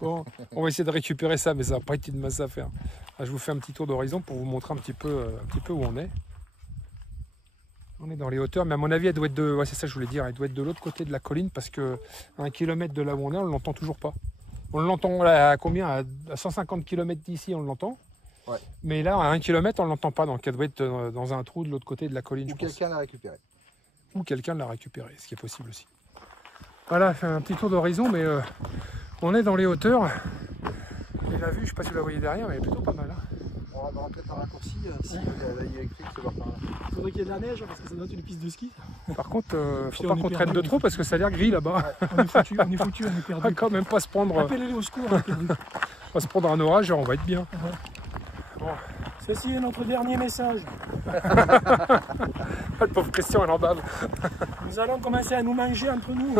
Bon, on va essayer de récupérer ça, mais ça va pas être une masse à faire. Là, je vous fais un petit tour d'horizon pour vous montrer un petit peu où on est. On est dans les hauteurs, mais à mon avis, elle doit être de. Ouais, c'est ça que je voulais dire. Elle doit être de l'autre côté de la colline parce que à 1 km de là où on est, on l'entend toujours pas. On l'entend à combien? À 150 km d'ici, on l'entend. Ouais. Mais là, à 1 km, on ne l'entend pas. Donc, elle doit être dans un trou de l'autre côté de la colline. Ou quelqu'un l'a récupéré. Ou quelqu'un l'a récupéré, ce qui est possible aussi. Voilà, fait un petit tour d'horizon, mais on est dans les hauteurs. Et la vue, je ne sais pas si vous la voyez derrière, mais elle est plutôt pas mal. Hein. On va rentrer par raccourci si la ligne électrique se voit par là. Il faudrait qu'il y ait de la neige parce que ça doit être une piste de ski. Par contre, faut pas qu'on traîne de trop parce que ça a l'air gris là-bas. Ouais, on est foutu, on est perdu. On va quand même pas se prendre. Appelez-les au secours. On va se prendre un orage et on va être bien. Ouais. Bon. Ceci est notre dernier message. Le pauvre Christian, elle en bave. Nous allons commencer à nous manger entre nous.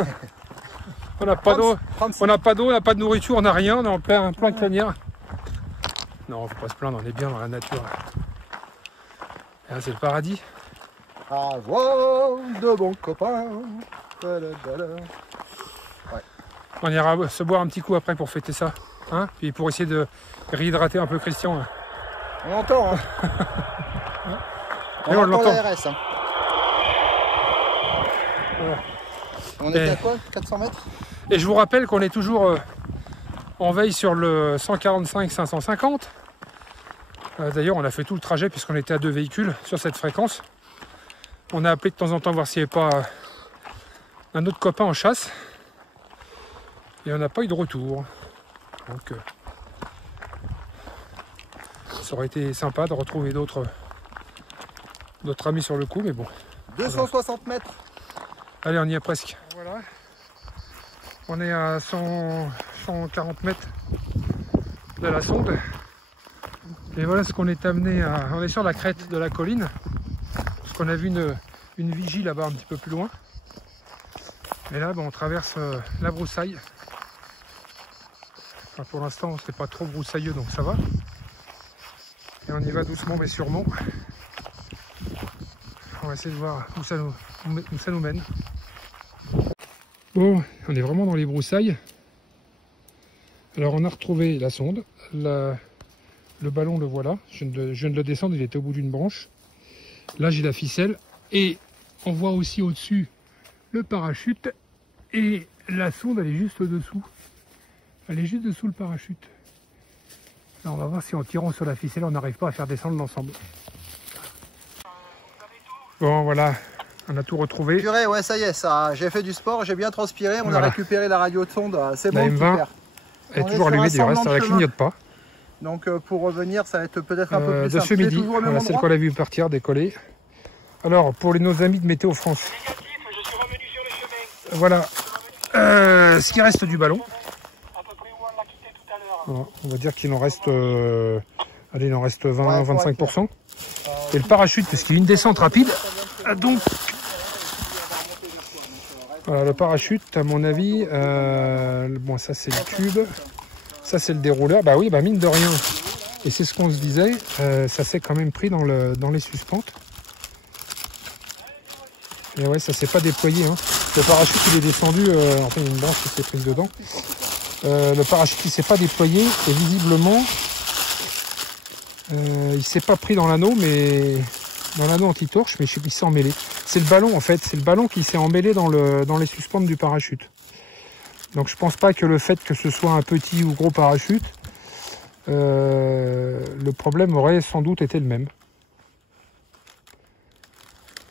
On n'a pas d'eau, on n'a pas d'eau, on n'a pas de nourriture, on n'a rien, on est en plein cagnard. Non, faut pas se plaindre, on est bien dans la nature. Et là, c'est le paradis. Avoir de bons copains. Ouais. On ira se boire un petit coup après pour fêter ça. Hein, puis pour essayer de réhydrater un peu Christian. On l'entend, hein. on l'entend. RS, hein. Voilà. On est à quoi, 400 mètres? Et je vous rappelle qu'on est toujours en veille sur le 145-550. D'ailleurs, on a fait tout le trajet puisqu'on était à 2 véhicules sur cette fréquence. On a appelé de temps en temps voir s'il n'y avait pas un autre copain en chasse. Et on n'a pas eu de retour. Donc, ça aurait été sympa de retrouver d'autres amis sur le coup, mais bon. 260 mètres. Allez, on y est presque. Voilà. On est à 140 mètres de la sonde. Et voilà ce qu'on est amené à... On est sur la crête de la colline. Parce qu'on a vu une vigie là-bas un petit peu plus loin. Et là, on traverse la broussaille. Enfin, pour l'instant, c'est pas trop broussailleux, donc ça va. Et on y va doucement mais sûrement. On va essayer de voir où ça nous mène. Bon, on est vraiment dans les broussailles. Alors on a retrouvé la sonde. Le ballon, le voilà. Je viens de le descendre, il était au bout d'une branche. Là j'ai la ficelle. Et on voit aussi au-dessus le parachute. Et la sonde, elle est juste dessous. Elle est juste dessous le parachute. Là, on va voir si en tirant sur la ficelle, on n'arrive pas à faire descendre l'ensemble. Bon, voilà, on a tout retrouvé. Purée, ouais, ça y est, ça. J'ai fait du sport, j'ai bien transpiré, on a récupéré la radio de sonde. C'est bon, M20, super. Elle est toujours allumée du reste, ça ne clignote pas. Donc pour revenir, ça va être peut-être un peu plus de simple. ce midi, voilà celle qu'on a vu partir, décoller. Alors, pour nos amis de Météo France. Négatif, je suis revenu sur le chemin. Voilà, ce qui reste du ballon. À peu près où on l'a quitté tout à l'heure. Voilà, on va dire qu'il en reste, allez, il en reste 20-25%. Et le parachute, parce qu'il y a une descente rapide. Donc, voilà, le parachute, à mon avis, bon, ça c'est le tube. Ça c'est le dérouleur, bah oui, bah mine de rien, et c'est ce qu'on se disait, ça s'est quand même pris dans les suspentes. Et ouais, ça s'est pas déployé, hein. Le parachute il est descendu, enfin il y a une branche qui s'est prise dedans. Le parachute il s'est pas déployé, et visiblement, il s'est pas pris dans l'anneau, mais dans l'anneau anti-torche, mais je sais plus, il s'est emmêlé. C'est le ballon en fait, c'est le ballon qui s'est emmêlé dans les suspentes du parachute. Donc je pense pas que le fait que ce soit un petit ou gros parachute le problème aurait sans doute été le même.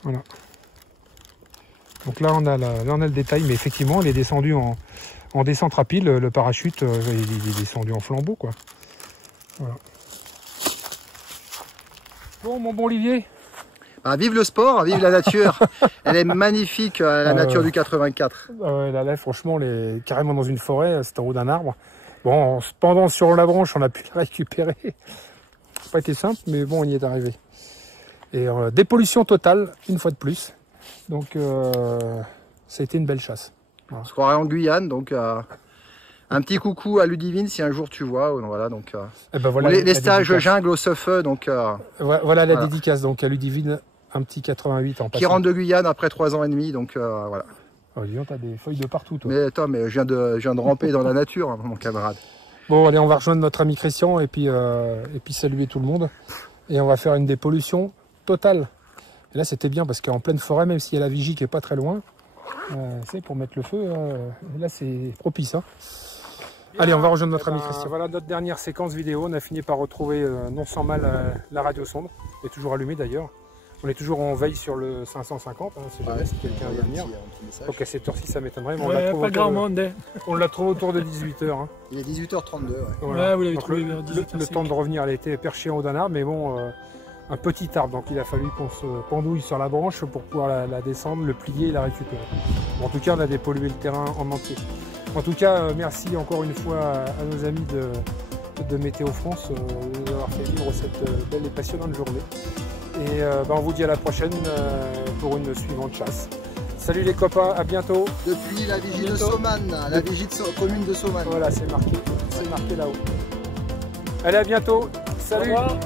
Voilà. Donc là on a le détail, mais effectivement il est descendu en descente rapide, le parachute il est descendu en flambeau quoi. Voilà. Bon mon bon Olivier. Ah, vive le sport, vive la nature. Elle est magnifique la nature du 84. Ouais, là franchement on est carrément dans une forêt, c'est en haut d'un arbre. Bon, pendant sur la branche on a pu la récupérer. Ça n'a pas été simple mais bon on y est arrivé. Et dépollution totale, une fois de plus. Donc ça a été une belle chasse. Voilà. On se croirait en Guyane, donc un petit coucou à Ludivine si un jour tu vois. Voilà, donc, ben voilà, les stages dédicace. Jungle au Sofeu. Donc, voilà la dédicace donc, à Ludivine, un petit 88 en passant. Qui rentre de Guyane après 3 ans et demi. Donc voilà. Oh, dis donc, t'as des feuilles de partout toi. Mais attends, mais je viens de ramper dans la nature, hein, mon camarade. Bon allez, on va rejoindre notre ami Christian et puis saluer tout le monde. Et on va faire une dépollution totale. Et là c'était bien parce qu'en pleine forêt, même s'il y a la vigie qui est pas très loin, c'est pour mettre le feu, là c'est propice. Hein. Allez, on va rejoindre notre ami Christian. Voilà notre dernière séquence vidéo. On a fini par retrouver non sans mal la radiosonde. Elle est toujours allumée d'ailleurs. On est toujours en veille sur le 550, hein, si jamais si quelqu'un vient venir. Donc à cette heure-ci ça m'étonnerait, mais on la trouve autour de 18h. Hein. Il est 18h32. Ouais. Voilà. Vous l'avez trouvé vers 18h. Le temps de revenir, elle était perchée en haut d'un arbre, mais bon, un petit arbre, donc il a fallu qu'on se pendouille sur la branche pour pouvoir la descendre, le plier et la récupérer. Bon, en tout cas, on a dépollué le terrain en entier. En tout cas, merci encore une fois à nos amis de Météo France d'avoir fait vivre cette belle et passionnante journée. Et on vous dit à la prochaine pour une suivante chasse. Salut les copains, à bientôt. Depuis la vigie de Soman, la vigie commune de Soman. Voilà, c'est marqué là-haut. Allez, à bientôt. Salut. Au revoir.